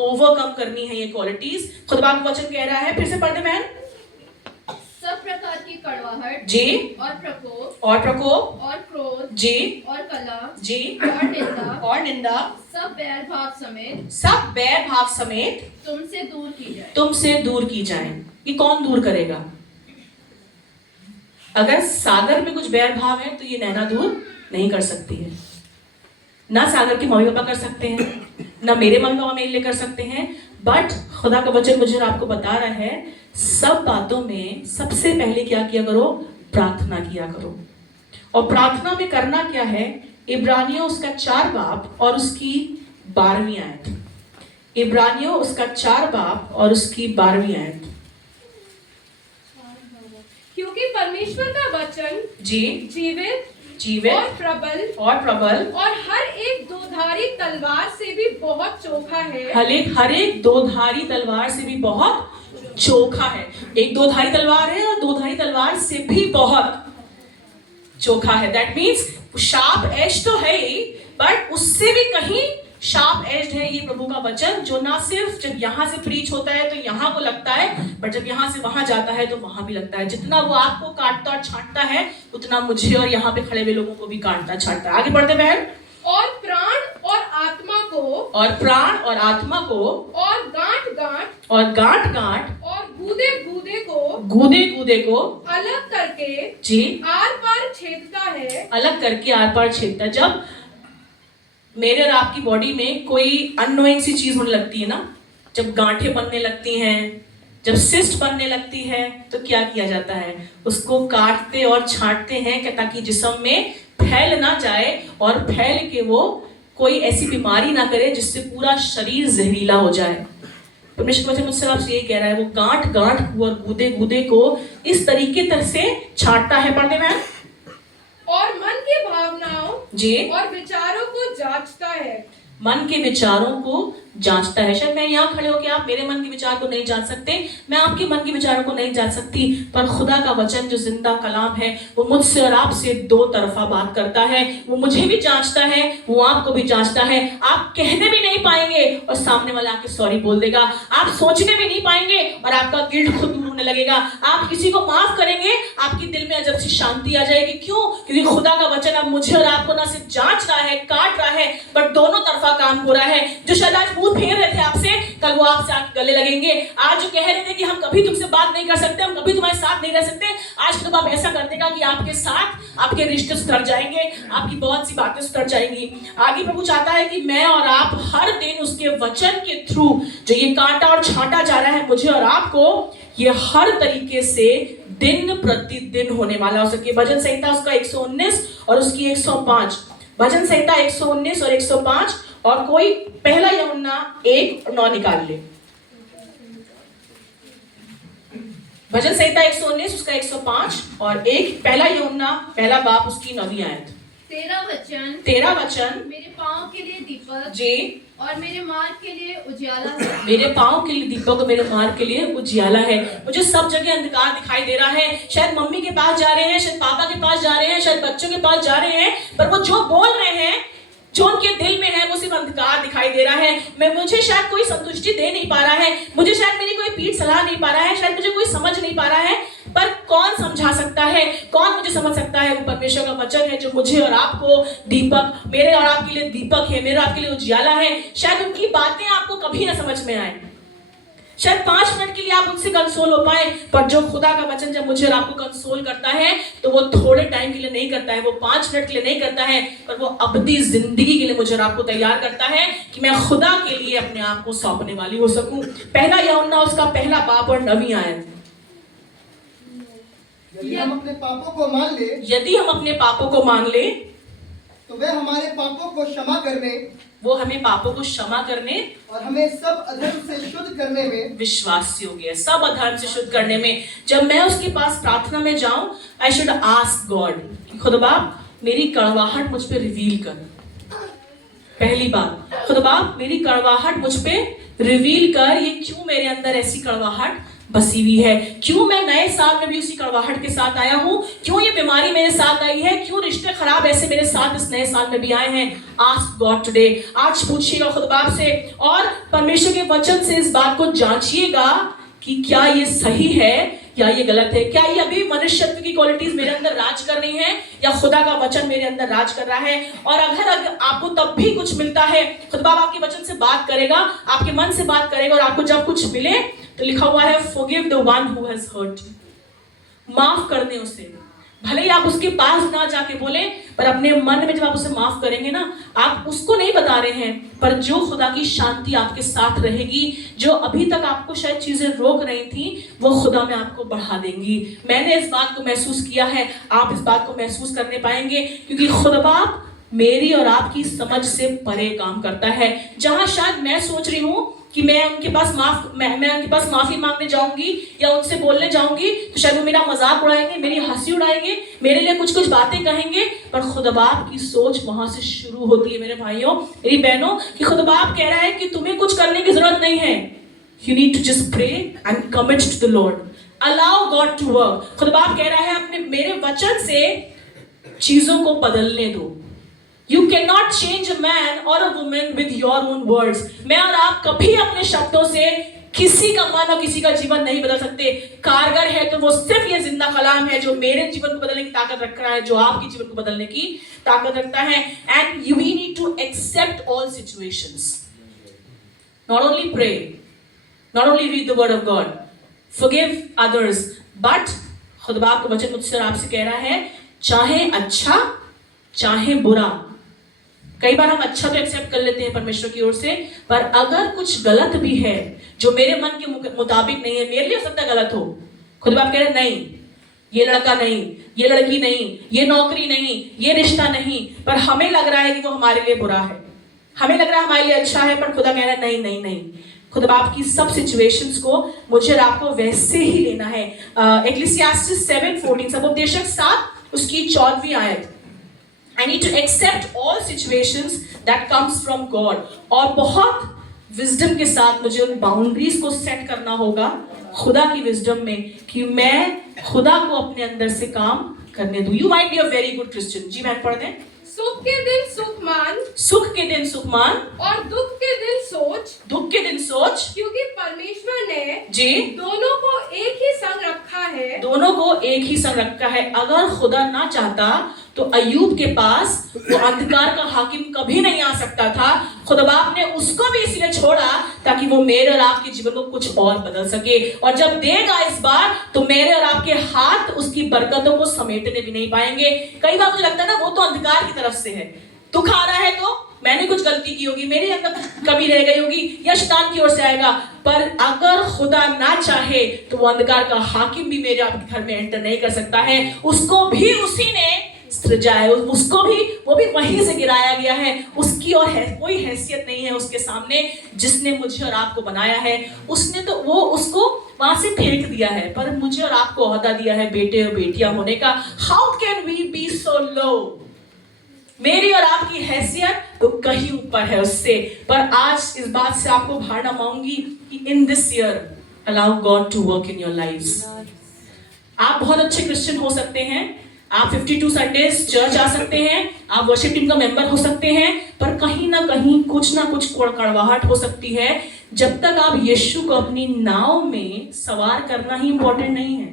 ओवरकम करनी है ये क्वालिटीज। खुदा का वचन कह रहा है, फिर से पढ़ दे बहन। सब प्रकार की कड़वाहट जी और प्रकोप और क्रोध जी और कलह जी और निंदा सब बैर भाव समेत तुमसे दूर की जाए। ये कौन दूर करेगा? अगर सागर में कुछ बैर भाव है तो ये नैना दूर नहीं कर सकती है। ना सागर के मम्मी पापा कर सकते हैं, ना मेरे मम्मी पापा मेरे लिए कर सकते हैं, बट खुदा का वचन मुझे आपको बता रहा है, सब बातों में सबसे पहले क्या किया करो? प्रार्थना किया करो। और प्रार्थना में करना क्या है? इब्रानियों उसका 4 बाब और उसकी 12वीं आयत। इब्रानियों उसका 4 बाब और उसकी 12वीं आयत। क्योंकि परमेश्वर का वचन जी जीवित और प्रबल और हर एक दोधारी तलवार से भी बहुत चोखा है। हर एक दोधारी तलवार से भी बहुत चोखा है। एक दोधारी तलवार है और दोधारी तलवार से भी बहुत चोखा है। दैट मीन्स शार्प एज तो है ही, बट उससे भी कहीं शार्प एज्ड है ये प्रभु का वचन, जो ना सिर्फ जब यहाँ से प्रीच होता है तो यहाँ को लगता है, बट जब यहाँ से वहां जाता है तो वहां भी लगता है। जितना वो आपको काटता और छांटता है, उतना मुझे और यहाँ पे खड़े हुए लोगों को भी काटता छांटता है। आगे बढ़ते बहन। और प्राण और आत्मा को और गांठ गांठ और गूदे को अलग करके जी आर पार छेदता है। अलग करके आर पार छेदता है। जब मेरे और आपकी बॉडी में कोई अननोइंग सी चीज होने लगती है ना, जब गांठें बनने लगती हैं, जब सिस्ट बनने लगती है, तो क्या किया जाता है? उसको काटते और छांटते हैं ताकि जिस्म में फैल ना जाए और फैल के वो कोई ऐसी बीमारी ना करे जिससे पूरा शरीर जहरीला हो जाए। परमेश्वर वचन मुझसे आपसे यही कह रहा है, वो गांठ गांठ और गूदे को इस तरीके से छांटता है। पढ़ने में और मन की भावनाओं जी और विचारों को जांचता है। मन के विचारों को जांचता है। शायद मैं यहाँ खड़े होकर आप मेरे मन के विचार को नहीं जांच सकते, मैं आपके मन के विचारों को नहीं जांच सकती, पर खुदा का वचन जो जिंदा कलाम है वो मुझसे और आपसे दो तरफा बात करता है। वो मुझे भी जांचता है, वो आपको भी जांचता है। आप कहने भी नहीं पाएंगे और सामने वाला आके सॉरी बोल देगा। आप सोचने भी नहीं पाएंगे और आपका गिल्ट खुद दूर होने लगेगा। आप किसी को माफ करेंगे, आपके दिल में अजब सी शांति आ जाएगी। क्यों? क्योंकि खुदा का वचन अब मुझे और आपको ना सिर्फ जांच रहा है, काट रहा है, बट दोनों तरफा काम हो रहा है। जो शायद आज मुंह फेर रहे थे आपसे, कल वो आपसे आके गले लगेंगे। आज जो कह रहे थे कि हम कभी तुमसे बात नहीं कर सकते, हम कभी तुम्हारे साथ नहीं रह सकते, आज तो आप ऐसा कर देगा कि आपके साथ आपके रिश्ते सुधर जाएंगे, आपकी बहुत सी बातें सुधर जाएंगी। आगे प्रभु चाहता है कि मैं और आप हर दिन उसके वचन के थ्रू जो ये काटा और छांटा जा रहा है मुझे और आपको, ये हर तरीके से दिन प्रतिदिन होने वाला हो सके। भजन संहिता उसका 119 और उसकी 105, भजन संहिता 119 और 105, और कोई पहला यूहन्ना 1:9 निकाल ले। भजन संहिता 119 उसका 105 और पहला यूहन्ना पहला बाब उसकी 9वीं आयत। तेरा वचन मेरे पाँव के लिए दीपक जी और मेरे मार्ग के लिए उजियाला है। मेरे पाँव के लिए दीपक और मेरे मार्ग के लिए उजियाला है। मुझे सब जगह अंधकार दिखाई दे रहा है। शायद मम्मी के पास जा रहे हैं, शायद पापा के पास जा रहे हैं, शायद बच्चों के पास जा रहे हैं, पर वो जो बोल रहे हैं, जो उनके दिल में है, वो सिर्फ अंधकार दिखाई दे रहा है। मुझे शायद कोई संतुष्टि दे नहीं पा रहा है, मुझे शायद मेरी कोई पीठ सलाह नहीं पा रहा है, शायद मुझे कोई समझ नहीं पा रहा है, पर कौन समझा सकता है, कौन मुझे समझ सकता है? वो परमेश्वर का वचन है जो मुझे और आपको दीपक, मेरे और आपके लिए दीपक है, मेरे आपके लिए उजियाला है। शायद उनकी बातें आपको कभी ना समझ में आए, शायद 5 मिनट के लिए आप उनसे कंसोल हो पाए, पर जो खुदा का वचन जब मुझे और आपको कंसोल करता है तो वो थोड़े टाइम के लिए नहीं करता है, वो 5 मिनट के लिए नहीं करता है, पर वो अबदी जिंदगी के लिए मुझे और आपको तैयार करता है कि मैं खुदा के लिए अपने आप को सौंपने वाली हो सकूं। पहला यूहन्ना उसका पहला बाब और 9वीं आयत। यदि हम अपने पापों को मान ले तो वे हमारे पापों को क्षमा करने, वो हमें पापों को क्षमा करने और हमें सब अधर्म से शुद्ध करने में विश्वासी हो गया। सब अधर्म से शुद्ध करने में जब मैं उसके पास प्रार्थना में जाऊं, आई शुड आस्क गॉड, खुदा मेरी कड़वाहट मुझ पे रिवील कर। पहली बात, खुदा मेरी कड़वाहट मुझ पे रिवील कर। ये क्यों मेरे अंदर ऐसी कड़वाहट बसी हुई है? क्यों मैं नए साल में भी उसी कड़वाहट के साथ आया हूं? क्यों ये बीमारी मेरे साथ आई है? क्यों रिश्ते खराब ऐसे मेरे साथ इस नए साल में भी आए हैं? Ask God today. आज पूछिएगा खुदा से और परमेश्वर के वचन से इस बात को जांचिएगा कि क्या ये सही है या ये गलत है। क्या ये अभी मनुष्यत्व की क्वालिटीज मेरे अंदर राज कर रही हैं या खुदा का वचन मेरे अंदर राज कर रहा है? और अगर आपको तब भी कुछ मिलता है, खुदा आपके वचन से बात करेगा, आपके मन से बात करेगा, और आपको जब कुछ मिले तो लिखा हुआ है forgive the one who has hurt you, माफ करने उसे। भले ही आप उसके पास ना जाके बोले, पर अपने मन में जब आप उसे माफ करेंगे ना, आप उसको नहीं बता रहे हैं, पर जो खुदा की शांति आपके साथ रहेगी, जो अभी तक आपको शायद चीजें रोक रही थी, वो खुदा में आपको बढ़ा देंगी। मैंने इस बात को महसूस किया है, आप इस बात को महसूस करने पाएंगे, क्योंकि खुदा मेरी और आपकी समझ से परे काम करता है। जहां शायद मैं सोच रही हूं कि मैं उनके पास माफी मांगने जाऊंगी या उनसे बोलने जाऊंगी तो शायद वो मेरा मजाक उड़ाएंगे, मेरी हंसी उड़ाएंगे, मेरे लिए कुछ कुछ बातें कहेंगे, पर खुदाबाप की सोच वहां से शुरू होती है मेरे भाइयों, मेरी बहनों, कि खुदाबाप कह रहा है कि तुम्हें कुछ करने की जरूरत नहीं है। You need to just pray and commit to the Lord. Allow God to work. खुदाबाप कह रहा है अपने मेरे वचन से चीजों को बदलने दो। You cannot change a man or a woman with your own words. मैं और आप कभी अपने शब्दों से किसी का मन और किसी का जीवन नहीं बदल सकते। कारगर है तो वो सिर्फ ये जिंदा कलाम है जो मेरे जीवन को बदलने की ताकत रख रहा है, जो आपके जीवन को बदलने की ताकत रखता है। And we need to accept all situations. Not only pray, not only read the word of God, forgive others, but खुदाबाप का वचन मुझसे और आपसे कह रहा है चाहे अच्छा चाहे बुरा। कई बार हम अच्छा तो एक्सेप्ट कर लेते हैं परमेश्वर की ओर से, पर अगर कुछ गलत भी है जो मेरे मन के मुताबिक नहीं है, मेरे लिए हो सकता है गलत हो, खुदाबाप कह रहे नहीं, ये लड़का नहीं, ये लड़की नहीं, ये नौकरी नहीं, ये रिश्ता नहीं, पर हमें लग रहा है कि वो हमारे लिए बुरा है, हमें लग रहा है हमारे लिए अच्छा है, पर खुदा कह रहा है नहीं नहीं नहीं। खुदाबाप की सब सिचुएशंस को मुझे और आपको वैसे ही लेना है। एक्लीसियास्टिस 7:14 सबोपदेशक 7 उसकी 14वीं आयत, I need to accept all situations that comes from God। और बहुत विजडम के साथ मुझे उन बाउंड्रीज को सेट करना होगा खुदा की विजडम में, कि मैं खुदा को अपने अंदर से काम करने दूं। You might be a very good Christian। जी मैं पढ़ दें। सुख के दिन सुख मान, सुख के दिन सुख मान, और दुख के दिन सोच, दुख के दिन सोच, क्योंकि परमेश्वर ने जी दोनों को एक ही संग रखा है। दोनों को एक ही संग रखा है। अगर खुदा ना चाहता तो अय्यूब के पास वो अंधकार का हाकिम कभी नहीं आ सकता था। खुदाबाप ने उसको भी इसलिए छोड़ा ताकि वो मेरे और आपके जीवन को कुछ और बदल सके, और जब देगा इस बार तो मेरे और आपके हाथ उसकी बरकतों को समेटने भी नहीं पाएंगे। कई बार मुझे लगता है ना वो तो अंधकार की तरफ से है, दुख आ रहा है तो मैंने कुछ गलती की होगी, मेरे अंदर कमी रह गई होगी, या शैतान की ओर से आएगा। पर अगर खुदा ना चाहे तो वो अंधकार का हाकिम भी मेरे आपके घर में एंटर नहीं कर सकता है। उसको भी उसी ने सृजा है, उसको भी वो भी वहीं से गिराया गया है। उसकी और कोई हैसियत नहीं है उसके सामने, जिसने मुझे और आपको बनाया है उसने तो वो उसको वहां से फेंक दिया है, पर मुझे और आपको ओहदा दिया है बेटे और बेटियां होने का। हाउ कैन वी बी सो लो? मेरी और आपकी हैसियत तो कहीं ऊपर है उससे। पर आज इस बात से आपको भाड़ना मांगूंगी कि in this year allow God to work in your lives. आप बहुत अच्छे क्रिश्चियन हो सकते हैं, आप 52 संडेज चर्च आ सकते हैं, आप वर्शिप टीम का मेंबर हो सकते हैं, पर कहीं ना कहीं कुछ ना कुछ कड़वाहट हो सकती है जब तक आप यीशु को अपनी नाव में सवार करना ही इंपॉर्टेंट नहीं है,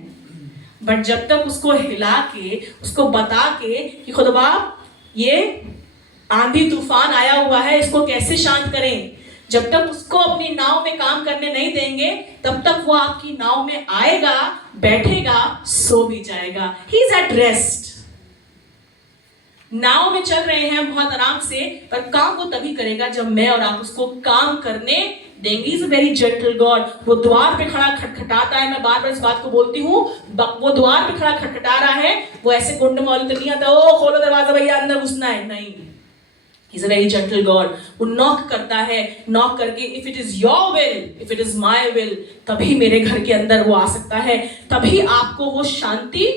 बट जब तक उसको हिला के उसको बता के कि खुदाबाप ये आंधी तूफान आया हुआ है, इसको कैसे शांत करें, जब तक उसको अपनी नाव में काम करने नहीं देंगे तब तक वो आपकी नाव में आएगा, बैठेगा, सो भी जाएगा। He is at rest। नाव में चल रहे हैं बहुत आराम से, पर काम वो तभी करेगा जब मैं और आप उसको काम करने देंगे। He is a very gentle God। वो द्वार पे खड़ा खटखटाता है, मैं बार बार इस बात को बोलती हूँ, वो द्वार पे खड़ा खटखटा रहा है, वो ऐसे गुंड मौलवी तो नहीं आता, ओ खोलो दरवाजा भैया अंदर घुसना है, नहीं। He's a very gentle God। वो नॉक करता है, नॉक करके if it is your will, if it is my will, तभी मेरे घर के अंदर वो आ सकता है, तभी आपको वो शांति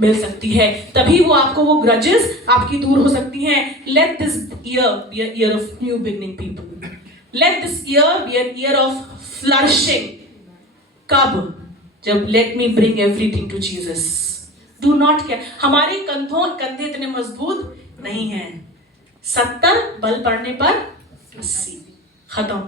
मिल सकती है, तभी वो आपको वो ग्रजेस आपकी दूर हो सकती हैं। Let this year be a year of new beginning, people। Let this year be a year of flourishing। कब? जब let me bring everything to Jesus। Do not care। हमारे कंधे इतने मजबूत नहीं हैं, 70 बल पड़ने पर 80 खत्म।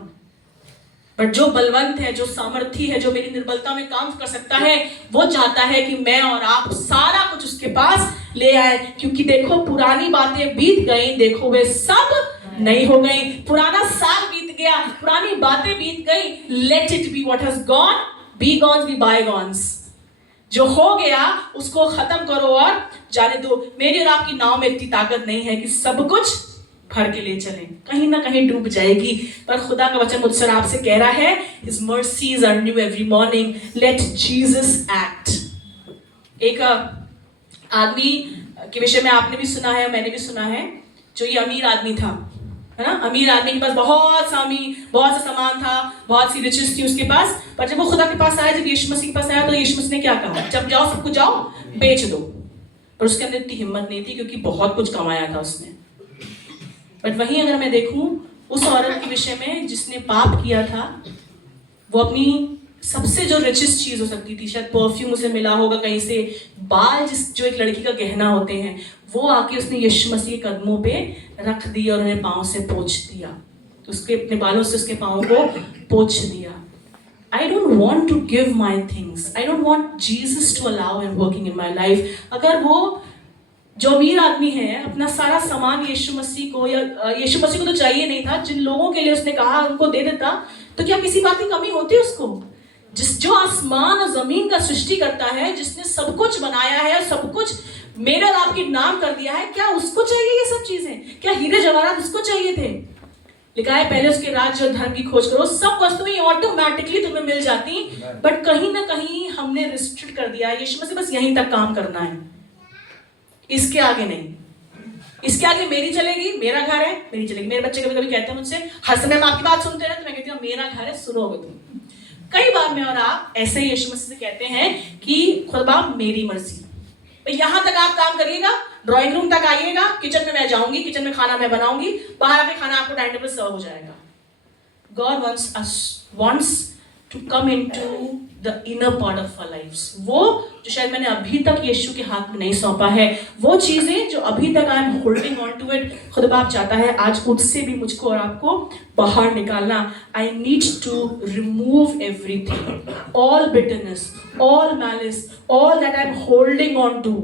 बट जो बलवंत है, जो सामर्थी है, जो मेरी निर्बलता में काम कर सकता है, वो चाहता है कि मैं और आप सारा कुछ उसके पास ले आए। क्योंकि देखो पुरानी बातें बीत गई, देखो वे सब नहीं हो गई। पुराना साल बीत गया, पुरानी बातें बीत गई। Let it be what has gone, be gones be bygones. जो हो गया उसको खत्म करो और जाने दो। मेरी और आपकी नाव में इतनी ताकत नहीं है कि सब कुछ भर के ले चलें, कहीं ना कहीं डूब जाएगी। पर खुदा का वचन मुझसे आपसे कह रहा है, His mercies are new every morning, let Jesus act। एक आदमी के विषय में आपने भी सुना है, मैंने भी सुना है जो ये अमीर आदमी था, है ना, अमीर आदमी के पास बहुत सा सामान था, बहुत सी रिचेस थी उसके पास, पर जब वो खुदा के पास आया, जब यीशु मसीह के पास आया, तो यीशु मसीह ने क्या कहा, जब जाओ सब कुछ जाओ बेच दो। पर उसके अंदर इतनी हिम्मत नहीं थी क्योंकि बहुत कुछ कमाया था उसने। बट वहीं अगर मैं देखूं उस औरत के विषय में जिसने पाप किया था, वो अपनी सबसे जो रिचेस्ट चीज हो सकती थी, शायद परफ्यूम उसे मिला होगा कहीं से, बाल जो एक लड़की का गहना होते हैं, वो आके उसने यीशु मसीह के कदमों पे रख दिया और उन्हें पाँव से पोंछ दिया, तो उसके अपने बालों से उसके पाँव को पोंछ दिया। I don't want to give my things. I don't want Jesus to allow him working in my life. अगर वो जो अमीर आदमी है अपना सारा सामान यीशु मसीह को, या यीशु मसीह को तो चाहिए नहीं था, जिन लोगों के लिए उसने कहा उनको दे देता, तो क्या किसी बात की कमी होती उसको? जो आसमान और जमीन का सृष्टि करता है, जिसने सब कुछ बनाया है, सब कुछ मेरे और आपके नाम कर दिया है, क्या उसको चाहिए ये सब चीजें? क्या हीरे जवाहरात उसको चाहिए थे? लिखा है पहले उसके राज्य और धर्म की खोज करो, सब वस्तुएं ऑटोमेटिकली तुम्हें मिल जाती, बट कहीं ना कहीं हमने रिस्ट्रिक्ट कर दिया है, यीशु मसीह बस यहीं तक काम करना है, इसके आगे नहीं। इसके आगे मेरी चलेगी, मेरा घर है, मेरी चलेगी। मेरे बच्चे कभी कभी कहते हैं मुझसे, हर समय हम आपकी बात सुनते रहे, तो मैं कहती हूँ मेरा घर है, सुनोगे तुम। कई बार मैं और आप ऐसे ही यीशु मसीह से कहते हैं कि खुदा मेरी मर्जी, यहां तक आप काम करिएगा, ड्राइंग रूम तक आइएगा, किचन में मैं जाऊंगी, किचन में खाना मैं बनाऊंगी, बाहर आके खाना आपको डाइनिंग टेबल सर्व हो जाएगा। God wants to come into the inner part of our lives. वो जो शायद मैंने अभी तक यीशु के हाथ में नहीं सौंपा है, वो चीजें जो अभी तक I am holding on to it, खुदा बाप चाहता है आज उससे भी मुझको और आपको बाहर निकालना। I need to remove everything, all bitterness, all malice, all that I am holding on to.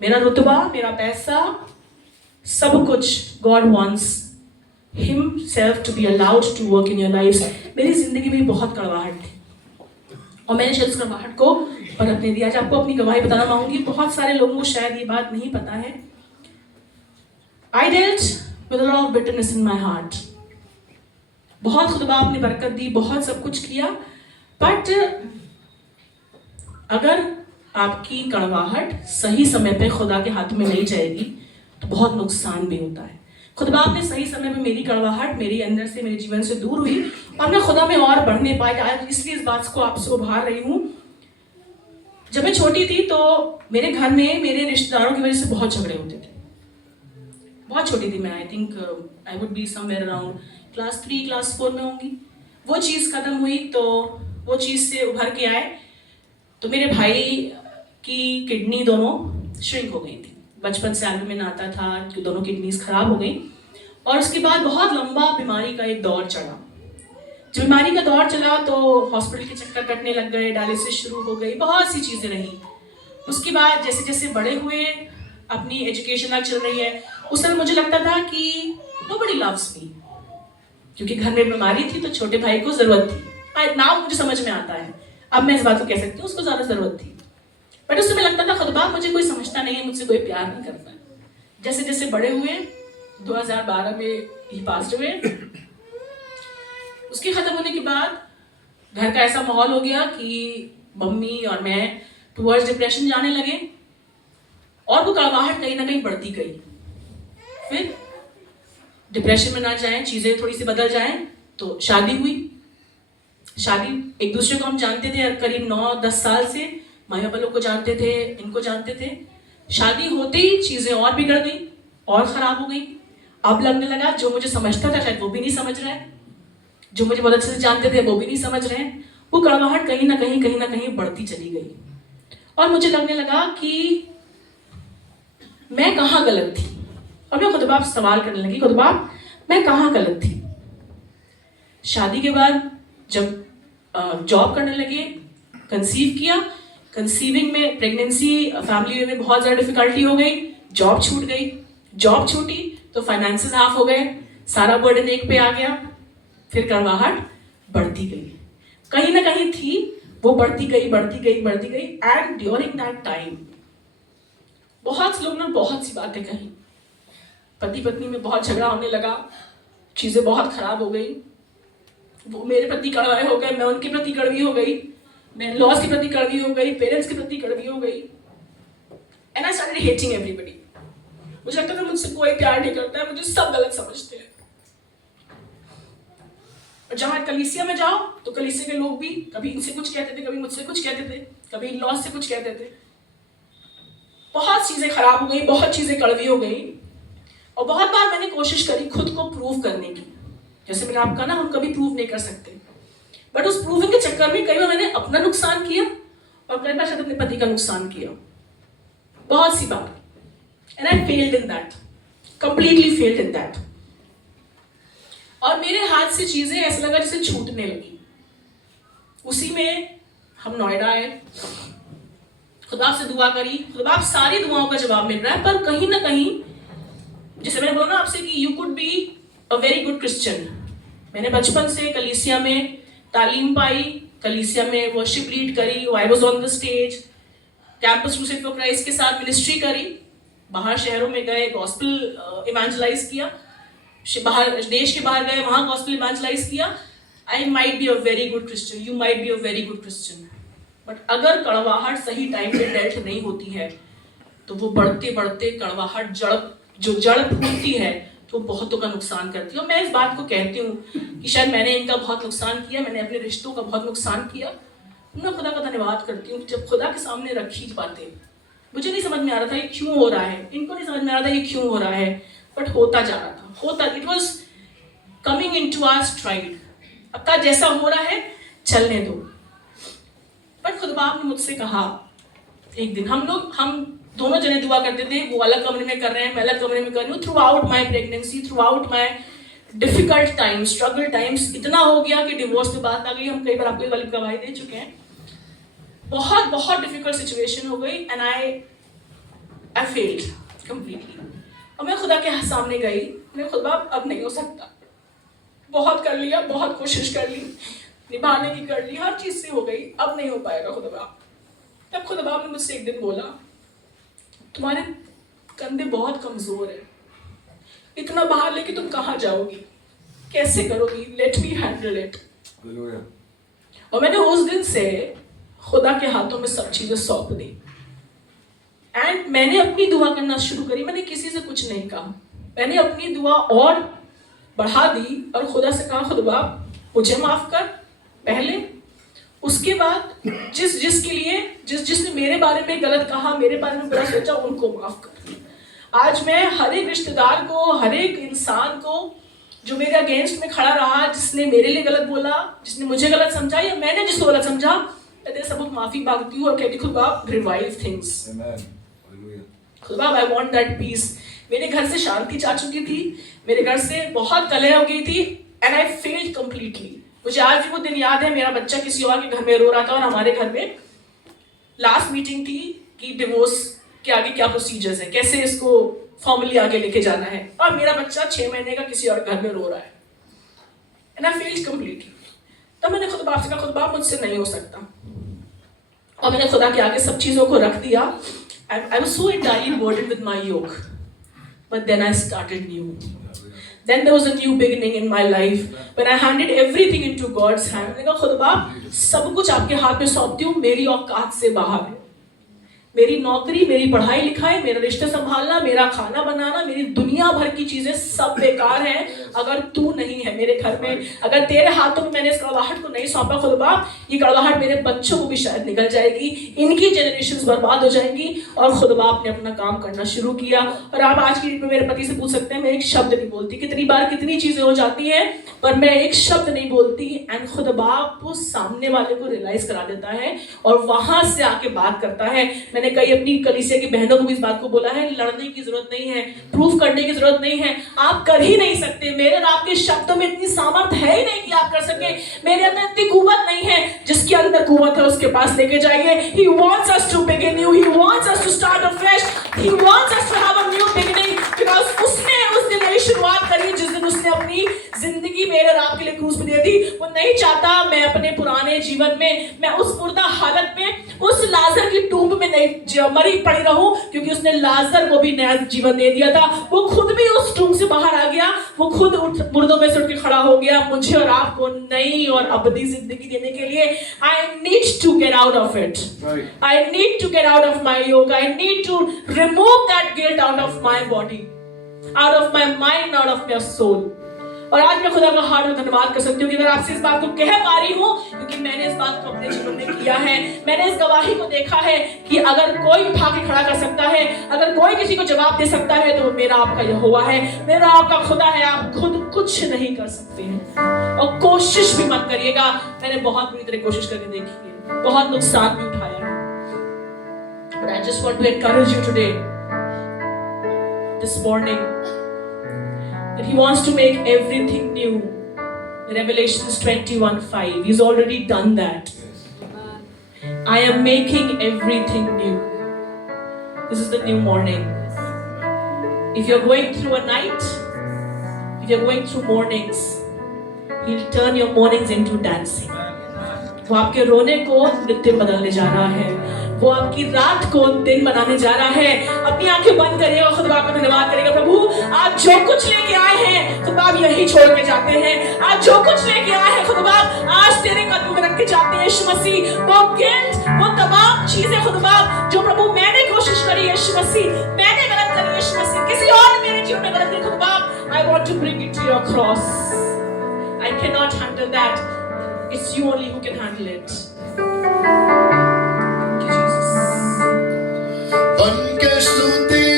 मेरा रुतबा, मेरा पैसा, सब कुछ God wants Himself to be allowed to work in your lives. मेरी जिंदगी में बहुत कड़वाहट थी और मैंने शायद उस कड़वाहट को पनपने दिया। आज आपको अपनी गवाही बताना चाहूंगी, बहुत सारे लोगों को शायद ये बात नहीं पता है। I dealt with a lot of bitterness in my heart. बहुत खुदा आपने बरकत दी, बहुत सब कुछ किया, बट अगर आपकी कड़वाहट सही समय पे खुदा के हाथ में नहीं जाएगी तो बहुत नुकसान भी होता है। खुदा ने सही समय में मेरी कड़वाहट मेरे अंदर से, मेरे जीवन से दूर हुई और मैं खुदा में और बढ़ने पाई। आज इसलिए इस बात को आपसे उभार रही हूँ। जब मैं छोटी थी तो मेरे घर में मेरे रिश्तेदारों की वजह से बहुत झगड़े होते थे। बहुत छोटी थी मैं, I think I would be somewhere around class 3 class 4 में होंगी। वो चीज़ खत्म हुई तो वो चीज़ से उभर के आए तो मेरे भाई की किडनी दोनों श्रिंक हो गई थी। बचपन से एल्बम में आता था कि दोनों किडनीज खराब हो गई और उसके बाद बहुत लंबा बीमारी का एक दौर चढ़ा। जब बीमारी का दौर चला तो हॉस्पिटल के चक्कर कटने लग गए, डायलिसिस शुरू हो गई, बहुत सी चीज़ें रही। उसके बाद जैसे जैसे बड़े हुए, अपनी एजुकेशन चल रही है, उस समय मुझे लगता था कि नोबडी लव्स मी, क्योंकि घर में बीमारी थी तो छोटे भाई को ज़रूरत थी। नाउ मुझे समझ में आता है, अब मैं इस बात को कह सकती हूँ उसको ज़्यादा ज़रूरत थी, बट उस समय लगता था खुदा मुझे कोई समझता नहीं है, मुझसे कोई प्यार नहीं करता। जैसे जैसे बड़े हुए, 2012 में ही पास हुए। उसके खत्म होने के बाद घर का ऐसा माहौल हो गया कि मम्मी और मैं टुवर्ड्स डिप्रेशन जाने लगे और वो कड़वाहट कहीं ना कहीं बढ़ती गई। फिर डिप्रेशन में ना जाएं, चीज़ें थोड़ी सी बदल जाएं, तो शादी हुई। शादी एक दूसरे को हम जानते थे करीब 9-10 साल से, माँ बाप लोग को जानते थे, इनको जानते थे। शादी होते ही चीज़ें और बिगड़ गई और ख़राब हो गई। अब लगने लगा जो मुझे समझता था शायद वो भी नहीं समझ रहा है, जो मुझे बहुत अच्छे से जानते थे वो भी नहीं समझ रहे हैं। वो कड़वाहट कहीं ना कहीं बढ़ती चली गई और मुझे लगने लगा कि मैं कहाँ गलत थी। और मैं खुद बाप सवाल करने लगी, खुद बाप मैं कहाँ गलत थी। शादी के बाद जब जॉब करने लगे, कंसीव किया, कंसीविंग में प्रेगनेंसी फैमिली में बहुत ज़्यादा डिफिकल्टी हो गई, जॉब छूट गई। जॉब छूटी तो फाइनेंसेस हाफ हो गए, सारा बर्डन एक पे आ गया। फिर कड़वाहट बढ़ती गई, कहीं ना कहीं थी वो बढ़ती गई। एंड ड्यूरिंग दैट टाइम बहुत से लोग ने बहुत सी बातें कही, पति पत्नी में बहुत झगड़ा होने लगा, चीज़ें बहुत खराब हो गई। वो मेरे प्रति कड़वे हो गए, मैं उनके प्रति कड़वी हो गई, मैं लॉस के प्रति कड़वी हो गई, पेरेंट्स के प्रति कड़वी हो गई। And I started hating everybody. मुझे लगता था मुझसे कोई प्यार नहीं करता है, मुझे सब गलत समझते हैं। और जहां कलीसिया में जाओ तो कलीसिया के लोग भी कभी इनसे कुछ कहते थे, कभी मुझसे कुछ कहते थे, कभी इन लॉज से कुछ कहते थे। बहुत चीजें खराब हो गई, बहुत चीजें कड़वी हो गई। और बहुत बार मैंने कोशिश करी खुद को प्रूव करने की। जैसे मैंने आपका ना, हम कभी प्रूव नहीं कर सकते, बट उस प्रूविंग के चक्कर में कई बार मैंने अपना नुकसान किया और कई बार शायद अपने पति का नुकसान किया, बहुत सी बार। And I failed in that, completely failed in that. और मेरे हाथ से चीजें ऐसा लगा जैसे छूटने लगी। उसी में हम नोएडा आए, खुदा से दुआ करी, खुदा सारी दुआओं का जवाब मिल रहा है, पर कहीं ना कहीं जैसे मैंने बोला ना आपसे कि you could be a very good Christian. मैंने बचपन से कलीसिया में तालीम पाई, कलीसिया में वर्शिप लीड करी, I was on the stage, campus crusade for Christ के साथ मिनिस्ट्री करी, बाहर शहरों में गए, गॉस्पेल इवेंजलाइज किया, बाहर देश के बाहर गए, वहां गॉस्पेल इवेंजलाइज किया। I might be a very good Christian, you might be a very good Christian, but अगर कड़वाहट सही टाइम पे डेल्ट नहीं होती है तो वो बढ़ते बढ़ते कड़वाहट जड़ फूटती है तो बहुतों का नुकसान करती है। और मैं इस बात को कहती हूँ कि शायद मैंने इनका बहुत नुकसान किया, मैंने अपने रिश्तों का बहुत नुकसान किया। मैं खुदा का धन्यवाद करती हूँ जब खुदा के सामने रखी बातें, मुझे नहीं समझ में आ रहा था ये क्यों हो रहा है, इनको नहीं समझ में आ रहा था ये क्यों हो रहा है, बट होता जा रहा था, होता, it was coming into our stride. अब जैसा हो रहा है चलने दो। बट खुदा ने मुझसे कहा एक दिन, हम दोनों जने दुआ करते थे, वो अलग कमरे में कर रहे हैं, मैं अलग कमरे में कर रही हूँ। Through out my pregnancy, through out my difficult times, struggle times, इतना हो गया कि डिवोर्स की बात आ गई। हम कई बार आपको वाली गवाही दे चुके हैं। बहुत बहुत डिफिकल्ट सिचुएशन हो गई एंड आई फेल्ड कंप्लीटली। और मैं खुदा के सामने गई, मैं खुदा अब नहीं हो सकता, बहुत कर लिया, बहुत कोशिश कर ली, निभाने की कर ली, हर चीज से हो गई, अब नहीं हो पाएगा खुदा। तब खुदा ने मुझसे एक दिन बोला, तुम्हारे कंधे बहुत कमजोर है, इतना बाहर लेके तुम कहाँ जाओगी, कैसे करोगी, लेट मी हैंडल इट। और मैंने उस दिन से खुदा के हाथों में सब चीजें सौंप दी एंड मैंने अपनी दुआ करना शुरू करी। मैंने किसी से कुछ नहीं कहा, मैंने अपनी दुआ और बढ़ा दी और खुदा से कहा, खुदा मुझे माफ कर पहले, उसके बाद जिसने मेरे बारे में गलत कहा, मेरे बारे में बुरा सोचा, उनको माफ कर। आज मैं हर एक रिश्तेदार को, हर एक इंसान को जो मेरे अगेंस्ट में खड़ा रहा, जिसने मेरे लिए गलत बोला, जिसने मुझे गलत समझा या मैंने जिसको गलत समझा, मैं सबको माफी मांगती हूँ और कहती हूँ, खुदा रिवाइव थिंग्स, खुदा आई वांट दैट पीस। मेरे घर से शांति जा चुकी थी, मेरे घर से बहुत कलह हो गई थी एंड आई फेल्ड कंप्लीटली। मुझे आज भी वो दिन याद है, मेरा बच्चा किसी और के घर में रो रहा था और हमारे घर में लास्ट मीटिंग थी कि डिवोर्स के आगे क्या प्रोसीजर्स है, कैसे इसको फॉर्मली आगे लेके जाना है, और मेरा बच्चा 6 महीने का किसी और घर में रो रहा है एंड आई फेल्ड कंप्लीटली। तब मैंने खुदा से कहा, खुदा मुझसे नहीं हो सकता, और मैंने खुदा के आगे सब चीजों को रख दिया। I was so entirely burdened with my yoke, but then I started new. Then there was a new beginning in my life when I handed everything into God's hand. मैंने कहा, खुदा सब कुछ आपके हाथ में सौंपती हूँ, मेरी औकात से बाहर है, मेरी नौकरी, मेरी पढ़ाई लिखाई, मेरा रिश्ता संभालना, मेरा खाना बनाना, मेरी दुनिया भर की चीजें सब बेकार हैं अगर तू नहीं है मेरे घर में। अगर तेरे हाथों में मैंने इस कड़वाहट को नहीं सौंपा खुदा, ये कड़वाहट मेरे बच्चों को भी शायद निकल जाएगी, इनकी जनरेशंस बर्बाद हो जाएंगी। और खुदा आपने अपना काम करना शुरू किया। और आप आज की डेट में मेरे पति से पूछ सकते हैं, मैं एक शब्द नहीं बोलती, कितनी बार कितनी चीजें हो जाती हैं, पर मैं एक शब्द नहीं बोलती एंड खुदा वो सामने वाले को रियलाइज करा देता है और वहां से आके बात करता है। मैंने कई अपनी कलीसिया की बहनों को भी इस बात को बोला है, लड़ने की जरूरत नहीं है, प्रूफ करने की जरूरत नहीं है, आप कर ही नहीं सकते। मेरे और आपके शब्दों में इतनी सामर्थ है ही नहीं कि आप कर सके। मेरे अंदर इतनी कुव्वत नहीं है, जिसके अंदर कुव्वत है उसके पास लेके जाइए। He wants us to begin new, he wants us to start afresh, he wants us to have a new beginning, because उसने उस दिन नई शुरुआत करी जिस दिन उसने अपनी जिंदगी मेरे और आपके लिए क्रूस पे दे दी। वो नहीं चाहता मैं अपने पुराने जीवन में, मैं उस मुर्दा हालत में उस लाजर की टूंब में नहीं मरी पड़ी रहूं, क्योंकि उसने लाजर को भी नया जीवन दे दिया था। वो खुद भी उस टूंब से बाहर आ गया, वो खुद मुर्दों में से उठ के खड़ा हो गया मुझे और आपको नई और अबदी जिंदगी देने के लिए। I need to get out of it, I need to get out of my yoke, I need to remove that guilt out of my body, out of my mind, out of my soul. और आज मैं खुदा का हार्ट में धन्यवाद कर सकती हूँ कि अगर आपसे इस बात को कह पा रही हूँ, क्योंकि मैंने इस बात को अपने जीवन में किया है। मैंने इस गवाही को देखा है कि अगर कोई उठा के खड़ा कर सकता है, अगर कोई किसी को जवाब दे सकता है, तो वो मेरा आपका यहोवा है, मेरा आपका खुदा है। आप खुद कुछ नहीं कर सकते हैं और कोशिश भी मत करिएगा। मैंने बहुत बुरी तरह कोशिश करके देखी है, बहुत नुकसान भी उठाया है। But I just want to encourage you today, this morning, that he wants to make everything new. Revelations 21:5. He's already done that. I am making everything new. This is the new morning. If you're going through a night, if you're going through mornings, he'll turn your mornings into dancing. वो आपके रोने को नृत्य बदलने जा रहा है, वो आपकी रात को दिन बनाने जा रहा है। अपनी आंखें बंद करिएगा, खुद बाप का धन्यवाद करेगा। प्रभु आज जो कुछ लेके आए हैं खुद बाप यही छोड़ के जाते हैं। आज जो कुछ लेके आए हैं खुद बाप आज तेरे कदमों में रख के जाते हैं यीशु मसीह। वो गिल्ट, वो तमाम चीजें खुद बाप जो प्रभु मैंने कोशिश करी यीशु मसीह, मैंने गलत करी यीशु मसीह, किसी और ने मेरे जीवन में गलत करी खुद बाप, I want to bring it to your cross. I cannot handle that. It's you only who can handle it. Thank you, Jesus. बनके स्तुति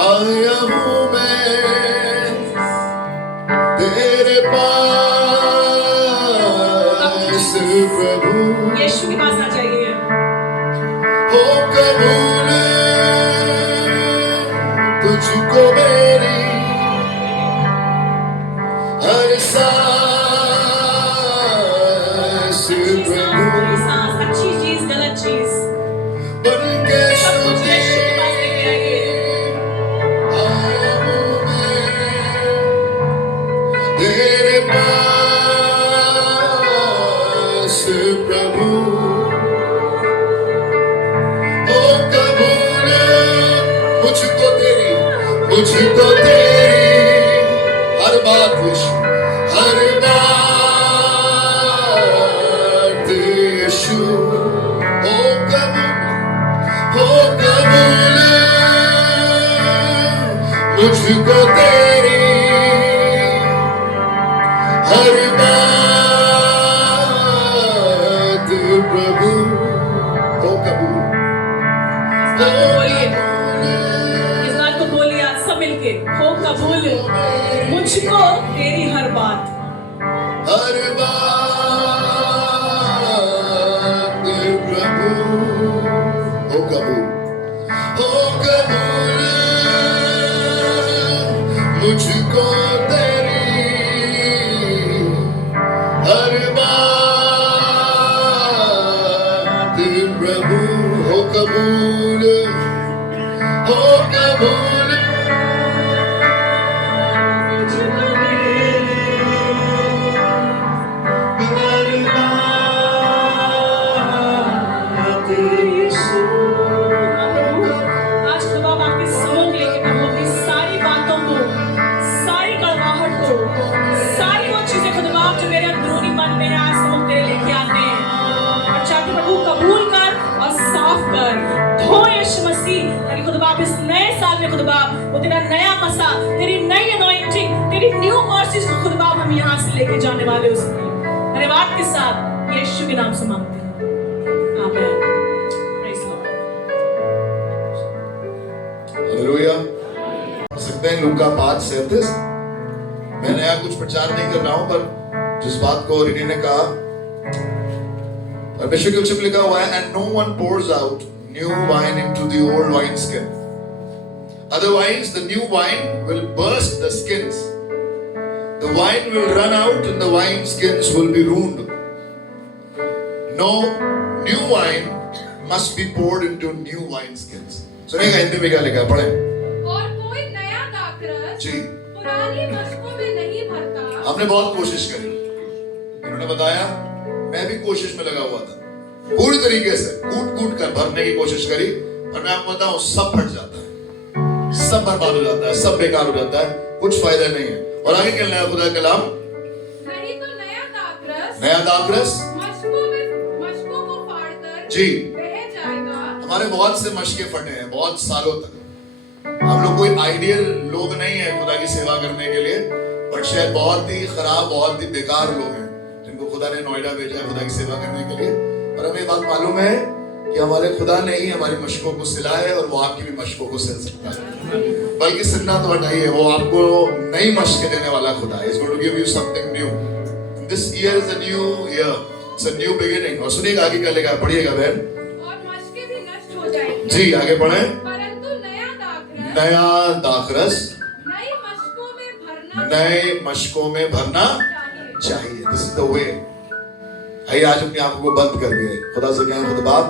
आया हूँ मैं तेरे पास प्रभु। यीशु के पास आ जाइए। हो कबूल तुझको मेरी हर सांस प्रभु। कोई सांस, अच्छी चीज, गलत चीज, बनके सब कुछ स्तुति यीशु के पास लेके आइए। आया हूँ मैं तेरे पास प्रभु। ओ कबूल मुझको तेरी हर बात यीशु, हर बात यीशु। ओ कबूल मुझको तेरी हर बात प्रभु। ओ कबूल, इस बात को बोलिए आज सब मिलके, हो कबूल मुझको तेरी हर बात। हर बात प्रभु। हो कबूल मुझको तेरी हर बात प्रभु। हो कबूल, हो कबूल आज खुदा आपके समूह लेके प्रभु अपनी सारी बातों को, सारी कड़वाहट को, सारी वो चीजें खुदा जो मेरे अंदरूनी मन में है आज समूह तेरे लेके आते हैं और चाहते प्रभु कबूल कर और साफ कर, धो यीशु मसीह। ताकि खुदा इस नए साल में खुदा वो तेरा नया मसा, तेरी नई अनॉइंटिंग, तेरी न्यू मर्सीज को खुदा हम यहाँ से लेके जाने वाले उसकी धन्यवाद के साथ यीशु के नाम से मांगते हैं, आमीन। Praise Lord. हालेलुया। पढ़ सकते हैं लूका 5:37। मैं नया कुछ प्रचार नहीं कर रहा हूं, पर जिस बात को रिनी ने कहा परमेश्वर के वचन में लिखा हुआ है, and no one pours out new wine into the old wine skin, otherwise the new wine will burst the skins, the wine will run out and the wine skins will be ruined. No, new wine must be poured into new wine skins. सुनिएगा हिंदी में क्या लिखा है, पढ़ें। और कोई नया दाखरस जी। पुरानी वस्तुओं में नहीं भरता। हमने बहुत कोशिश करी, इन्होंने बताया, मैं भी कोशिश में लगा हुआ था। पूरी तरीके से कूट कूट कर भरने की कोशिश करी, और मैं आपको बताऊं सब फट जाता है, सब बर्बाद हो जाता है, सब बेकार हो जाता है, कुछ फायदा नहीं है। और आगे क्या है खुदा का कलाम, नहीं तो नया दाखरस मशकों को फाड़कर जी बह जाएगा। हमारे बहुत से मशके फटे हैं बहुत सालों तक। हम लोग कोई आइडियल लोग नहीं है खुदा की सेवा करने के लिए, बट शायद बहुत ही खराब, बहुत ही बेकार लोग हैं जिनको खुदा ने नोएडा भेजा है खुदा की सेवा करने के लिए। और हमें बात मालूम है कि हमारे खुदा ने ही हमारी मशकों को सिला है, और वो आपकी भी मशकों को सिल सकता है। बल्कि सिलना तो हटाइए, वो आपको नई मशकें देने वाला खुदा है। He's going to give you something new. This year is a new year. It's a new beginning. और सुनिएगा आगे क्या लिखा है, पढ़िएगा बहन। और मशकें भी नष्ट हो जाएंगी। जी आगे पढ़ें। परंतु नया दाखरस नए मशकों में भरना चाहिए। This is the way. आइए आज अपनी आंखों को बंद करके खुदा से कहें, खुदा बाप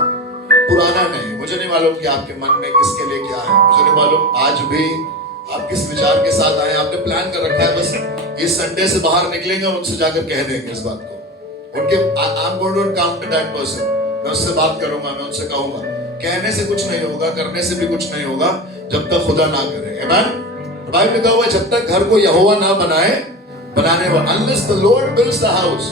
पुराना नहीं, मुझे नहीं मालूम कि आपके मन में किसके लिए क्या है, मुझे नहीं मालूम आज भी आप किस विचार के साथ आए। आपने प्लान कर रखा है बस इस संडे से बाहर निकलेंगे और उनसे जाकर कह देंगे इस बात को। उनके I'm going to encounter that person. मैं उससे बात करूंगा, मैं उनसे कहूंगा। कहने से कुछ नहीं होगा, करने से भी कुछ नहीं होगा जब तक खुदा ना करे। आमीन। बाइबल में कहा हुआ है जब तक घर को यहोवा ना बनाए बनाने वाला, unless the Lord builds the house,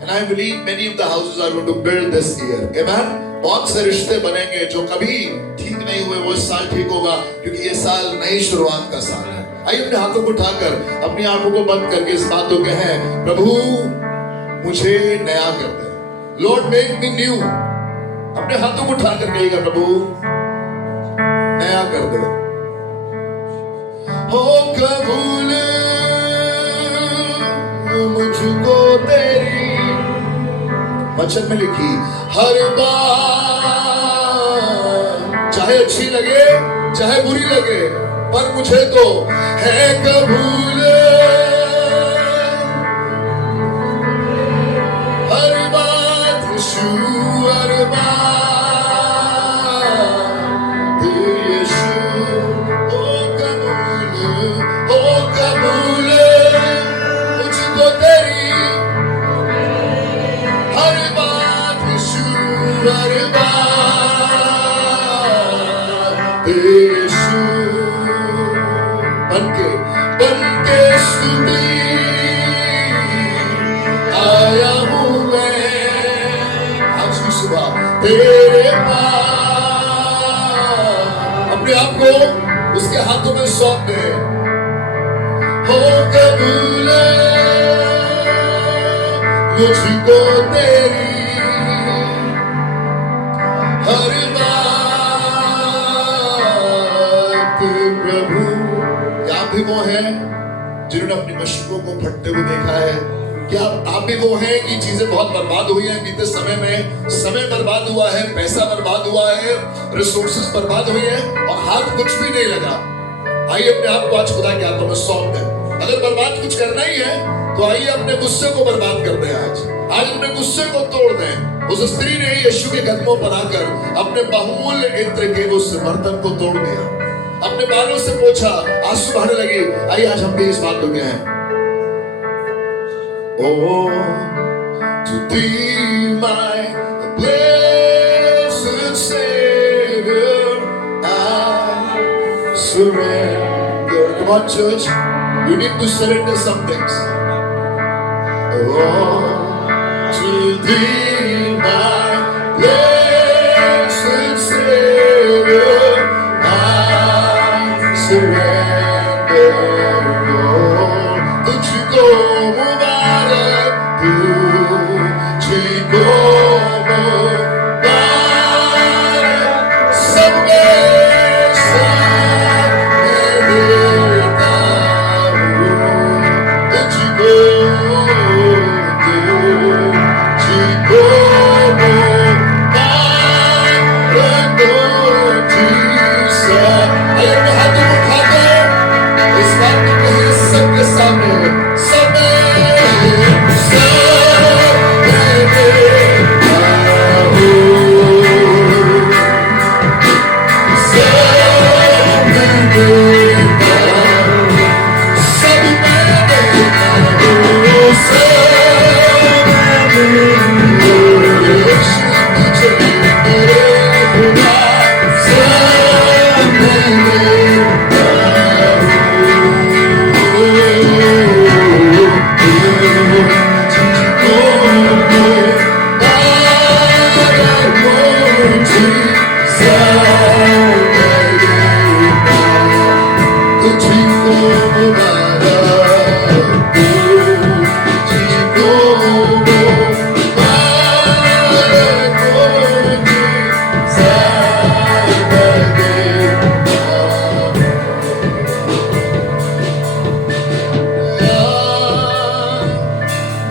and I believe many of the houses are going to build this year. Amen. बहुत से रिश्ते बनेंगे जो कभी ठीक नहीं हुए वो इस साल ठीक होगा, क्योंकि ये साल नई शुरुआत का साल है। आइए अपने हाथों को उठाकर अपनी आंखों को बंद करके इस बात को कहें, प्रभु मुझे नया कर दे, लॉर्ड मेक मी न्यू। अपने हाथों को उठाकर कहिएगा, प्रभु नया कर दे। हो कबूल मुझको तेरी वचन में लिखी हर बात, चाहे अच्छी लगे चाहे बुरी लगे, पर मुझे तो है कबूल। हर बात यीशु, हर बात यीशु, हो कबूल मुझको तेरी हर बात यीशु, हर बात यीशु। बनके स्तुति आया हूँ मैं आज की सुबह तेरे पास। अपने आप को उसके हाथों में सौंप दे। हो कबूल मुझको तेरी हर बात प्रभु। क्या भी वो हैं जिन्होंने अपनी मशकों को फटते हुए देखा है? क्या आप भी वो हैं कि चीजें बहुत बर्बाद हुई हैं बीते समय में? समय बर्बाद हुआ है, पैसा बर्बाद हुआ है, रिसोर्सेज बर्बाद हुई हैं और हाथ कुछ भी नहीं लगा। आइए अपने आप को आज खुदा के हाथों में सौंप दें। अगर बर्बाद कुछ करना ही है तो आइए अपने गुस्से को बर्बाद कर दें। आज अपने गुस्से को तोड़ दें। उस स्त्री ने यीशु के कदमों पर आकर अपने बहुमूल्य इत्र के उस बर्तन को तोड़ दिया, अपने बालों से पोंछा, आंसू बहने लगे। आइए आज हम भी इस बात को कहें, oh, to thee my blessed Savior I surrender. Come on church, you need to surrender some things. Oh, to thee my blessed Savior I surrender. Lord, तुझको मुबारक, तुझको मुबारक, सब में साथ मैं देता हूँ। तुझको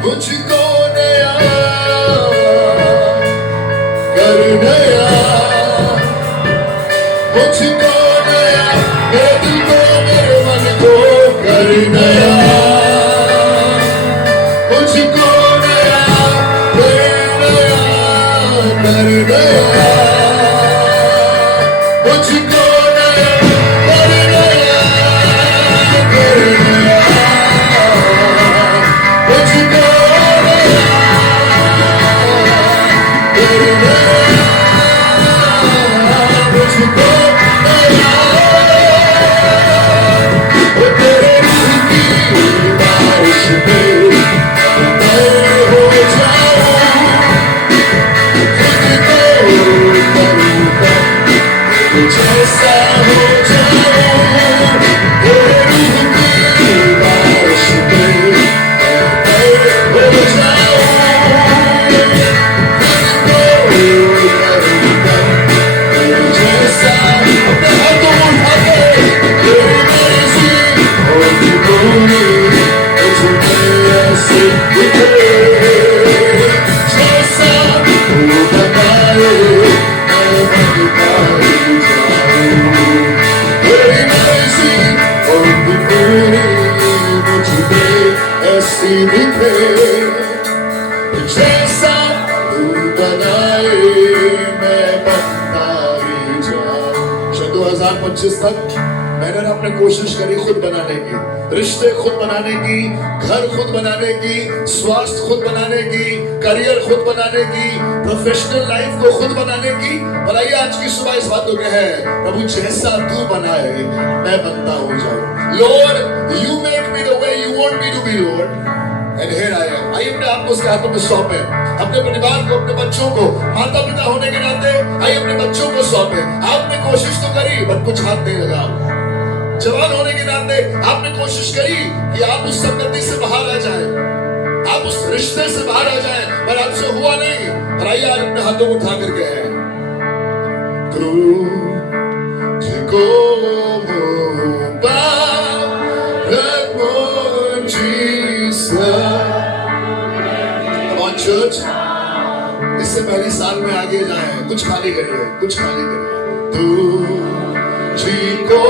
मुझको नया कर नया, मुझको नया, मेरे दिल को मेरे मन को कर नया, मुझको नया कर नया, कर नया, मुझको नया कर नया, कर नया, मुझको जैसा हो जाऊं तेरी की बारिश में हो जाऊं, जैसा अपने हाथों उठा के तेरी मर्जी होगी पूरी, मुझे ऐसे दिखे जैसा तू बनाए मैं बनता तेरी मर्जी होगी पूरी, मुझे ऐसी दिखे जैसा तू बनाए मैं बनता ही जाऊं। 2025 तक मैंने अपने कोशिश करी खुद बनाने की, रिश्ते खुद बनाने की, घर खुद बनाने की, स्वास्थ्य खुद बनाने की, करियर खुद बनाने की, प्रोफेशनल लाइफ को खुद बनाने की। पर आइए आज की सुबह इस बात को कहे प्रभु जैसा तू बनाए मैं बनता हो जाऊं। Lord you make me the way you want me to be Lord and here I am. आइए अपने आप को उसके हाथों में सौंपे, अपने परिवार को, अपने बच्चों को, माता पिता होने के नाते आइए अपने बच्चों को सौंपे। आपने कोशिश तो करी बट कुछ हाथ नहीं लगा। जवान होने के नाते आपने कोशिश करी कि आप उस संगति से बाहर आ जाएं, आप उस रिश्ते से बाहर आ जाएं, पर आपसे हुआ नहीं। और आइए आज अपने हाथों को उठा करके है तुझको चर्च इससे पहले साल में आगे जाए, कुछ खाली करिए, कुछ खाली करिए। तुझको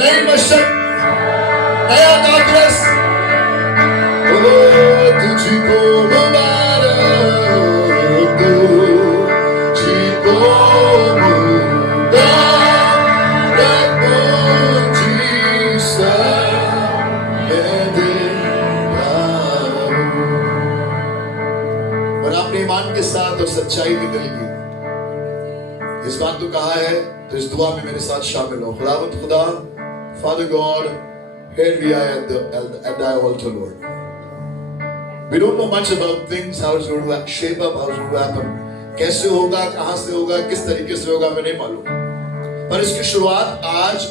नई मशक, नया कांग्रेस, तुझको मुबारक, तुझको के साथ और सच्चाई के दिल की इस बात को कहा है, तो इस दुआ में मेरे साथ शामिल हो। खुदावंद खुदा, Father God, here we are at thy altar, Lord. We don't know much about things, how it's going to shape up, how it's going to happen. कैसे होगा, कहां से होगा, किस तरीके से होगा, हमें नहीं मालूम। पर इसकी शुरुआत आज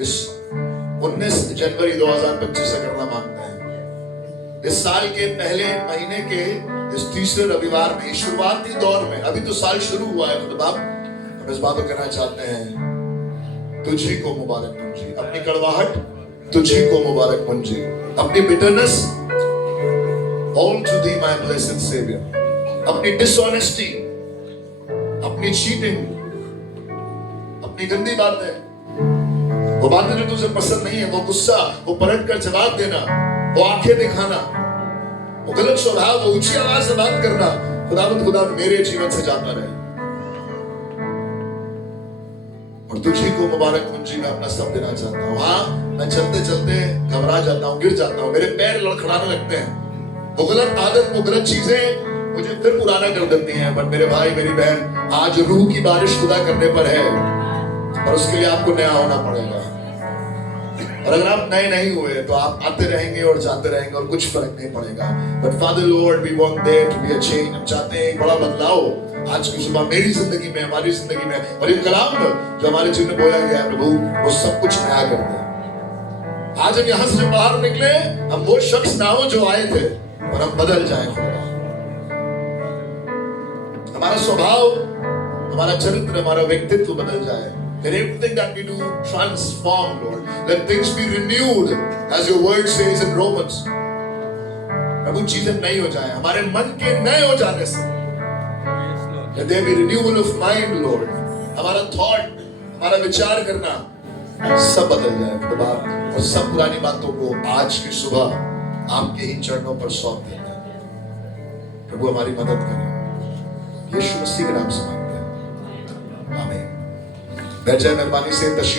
इस 19 जनवरी 2025 से करना मांगते हैं। इस साल के पहले महीने के इस तीसरे रविवार में, शुरुआती दौर में, अभी तो साल शुरू हुआ है, खुदा हम इस बात को कहना चाहते हैं, तुझी को मुबारक मुंजी। अपनी कड़वाहट तुझी को मुबारक मुंजी, अपनी bitterness all to the my blessed saviour, अपनी डिसऑनेस्टी, अपनी चीटिंग, अपनी गंदी बातें, वो बातें जो तुझे पसंद नहीं है, वो गुस्सा, वो पलट कर जवाब देना, वो आंखें दिखाना, वो गलत स्वभाव, वो ऊंची आवाज से बात करना, खुदावंद खुदा मेरे जीवन से जाता रहे। और तुझी को मुबारक मुंजी मैं अपना सब देना चाहता हूँ। हाँ, मैं चलते चलते घबरा जाता हूँ, गिर जाता हूँ, मेरे पैर लड़खड़ाने लगते हैं, वो गलत आदत, वो गलत चीजें मुझे फिर पुराना कर देती हैं। बट मेरे भाई मेरी बहन, आज रूह की बारिश खुदा करने पर है, और उसके लिए आपको नया होना पड़ेगा। और अगर आप नए नहीं हुए तो आप आते रहेंगे और जाते रहेंगे और कुछ फर्क नहीं पड़ेगा। But Father Lord, we want there to be a change. हम चाहते हैं एक बड़ा बदलाव आज की सुबह मेरी जिंदगी में, हमारी जिंदगी में, और ये कलाम जो हमारे जीवन में बोला गया है प्रभु, वो सब कुछ नया कर दे। आज हम यहाँ से जब बाहर निकले, हम वो शख्स ना हो जो आए थे, और हम बदल जाए खुदा। हमारा स्वभाव, हमारा चरित्र, हमारा व्यक्तित्व बदल जाए। Let everything that we do transform, Lord. Let things be renewed, as your word says in Romans. प्रभु चीजें नई हो जाए, हमारे मन के नए हो जाने से। Let there be renewal of mind, Lord. हमारा thought, हमारा विचार करना सब बदल जाए खुदा, और सब पुरानी बातों को आज की सुबह आपके ही चरणों पर सौंप देते हैं। प्रभु हमारी मदद करें, यीशु मसीह के नाम से मांगते हैं, आमीन। बैठ जाए मेहरबानी से।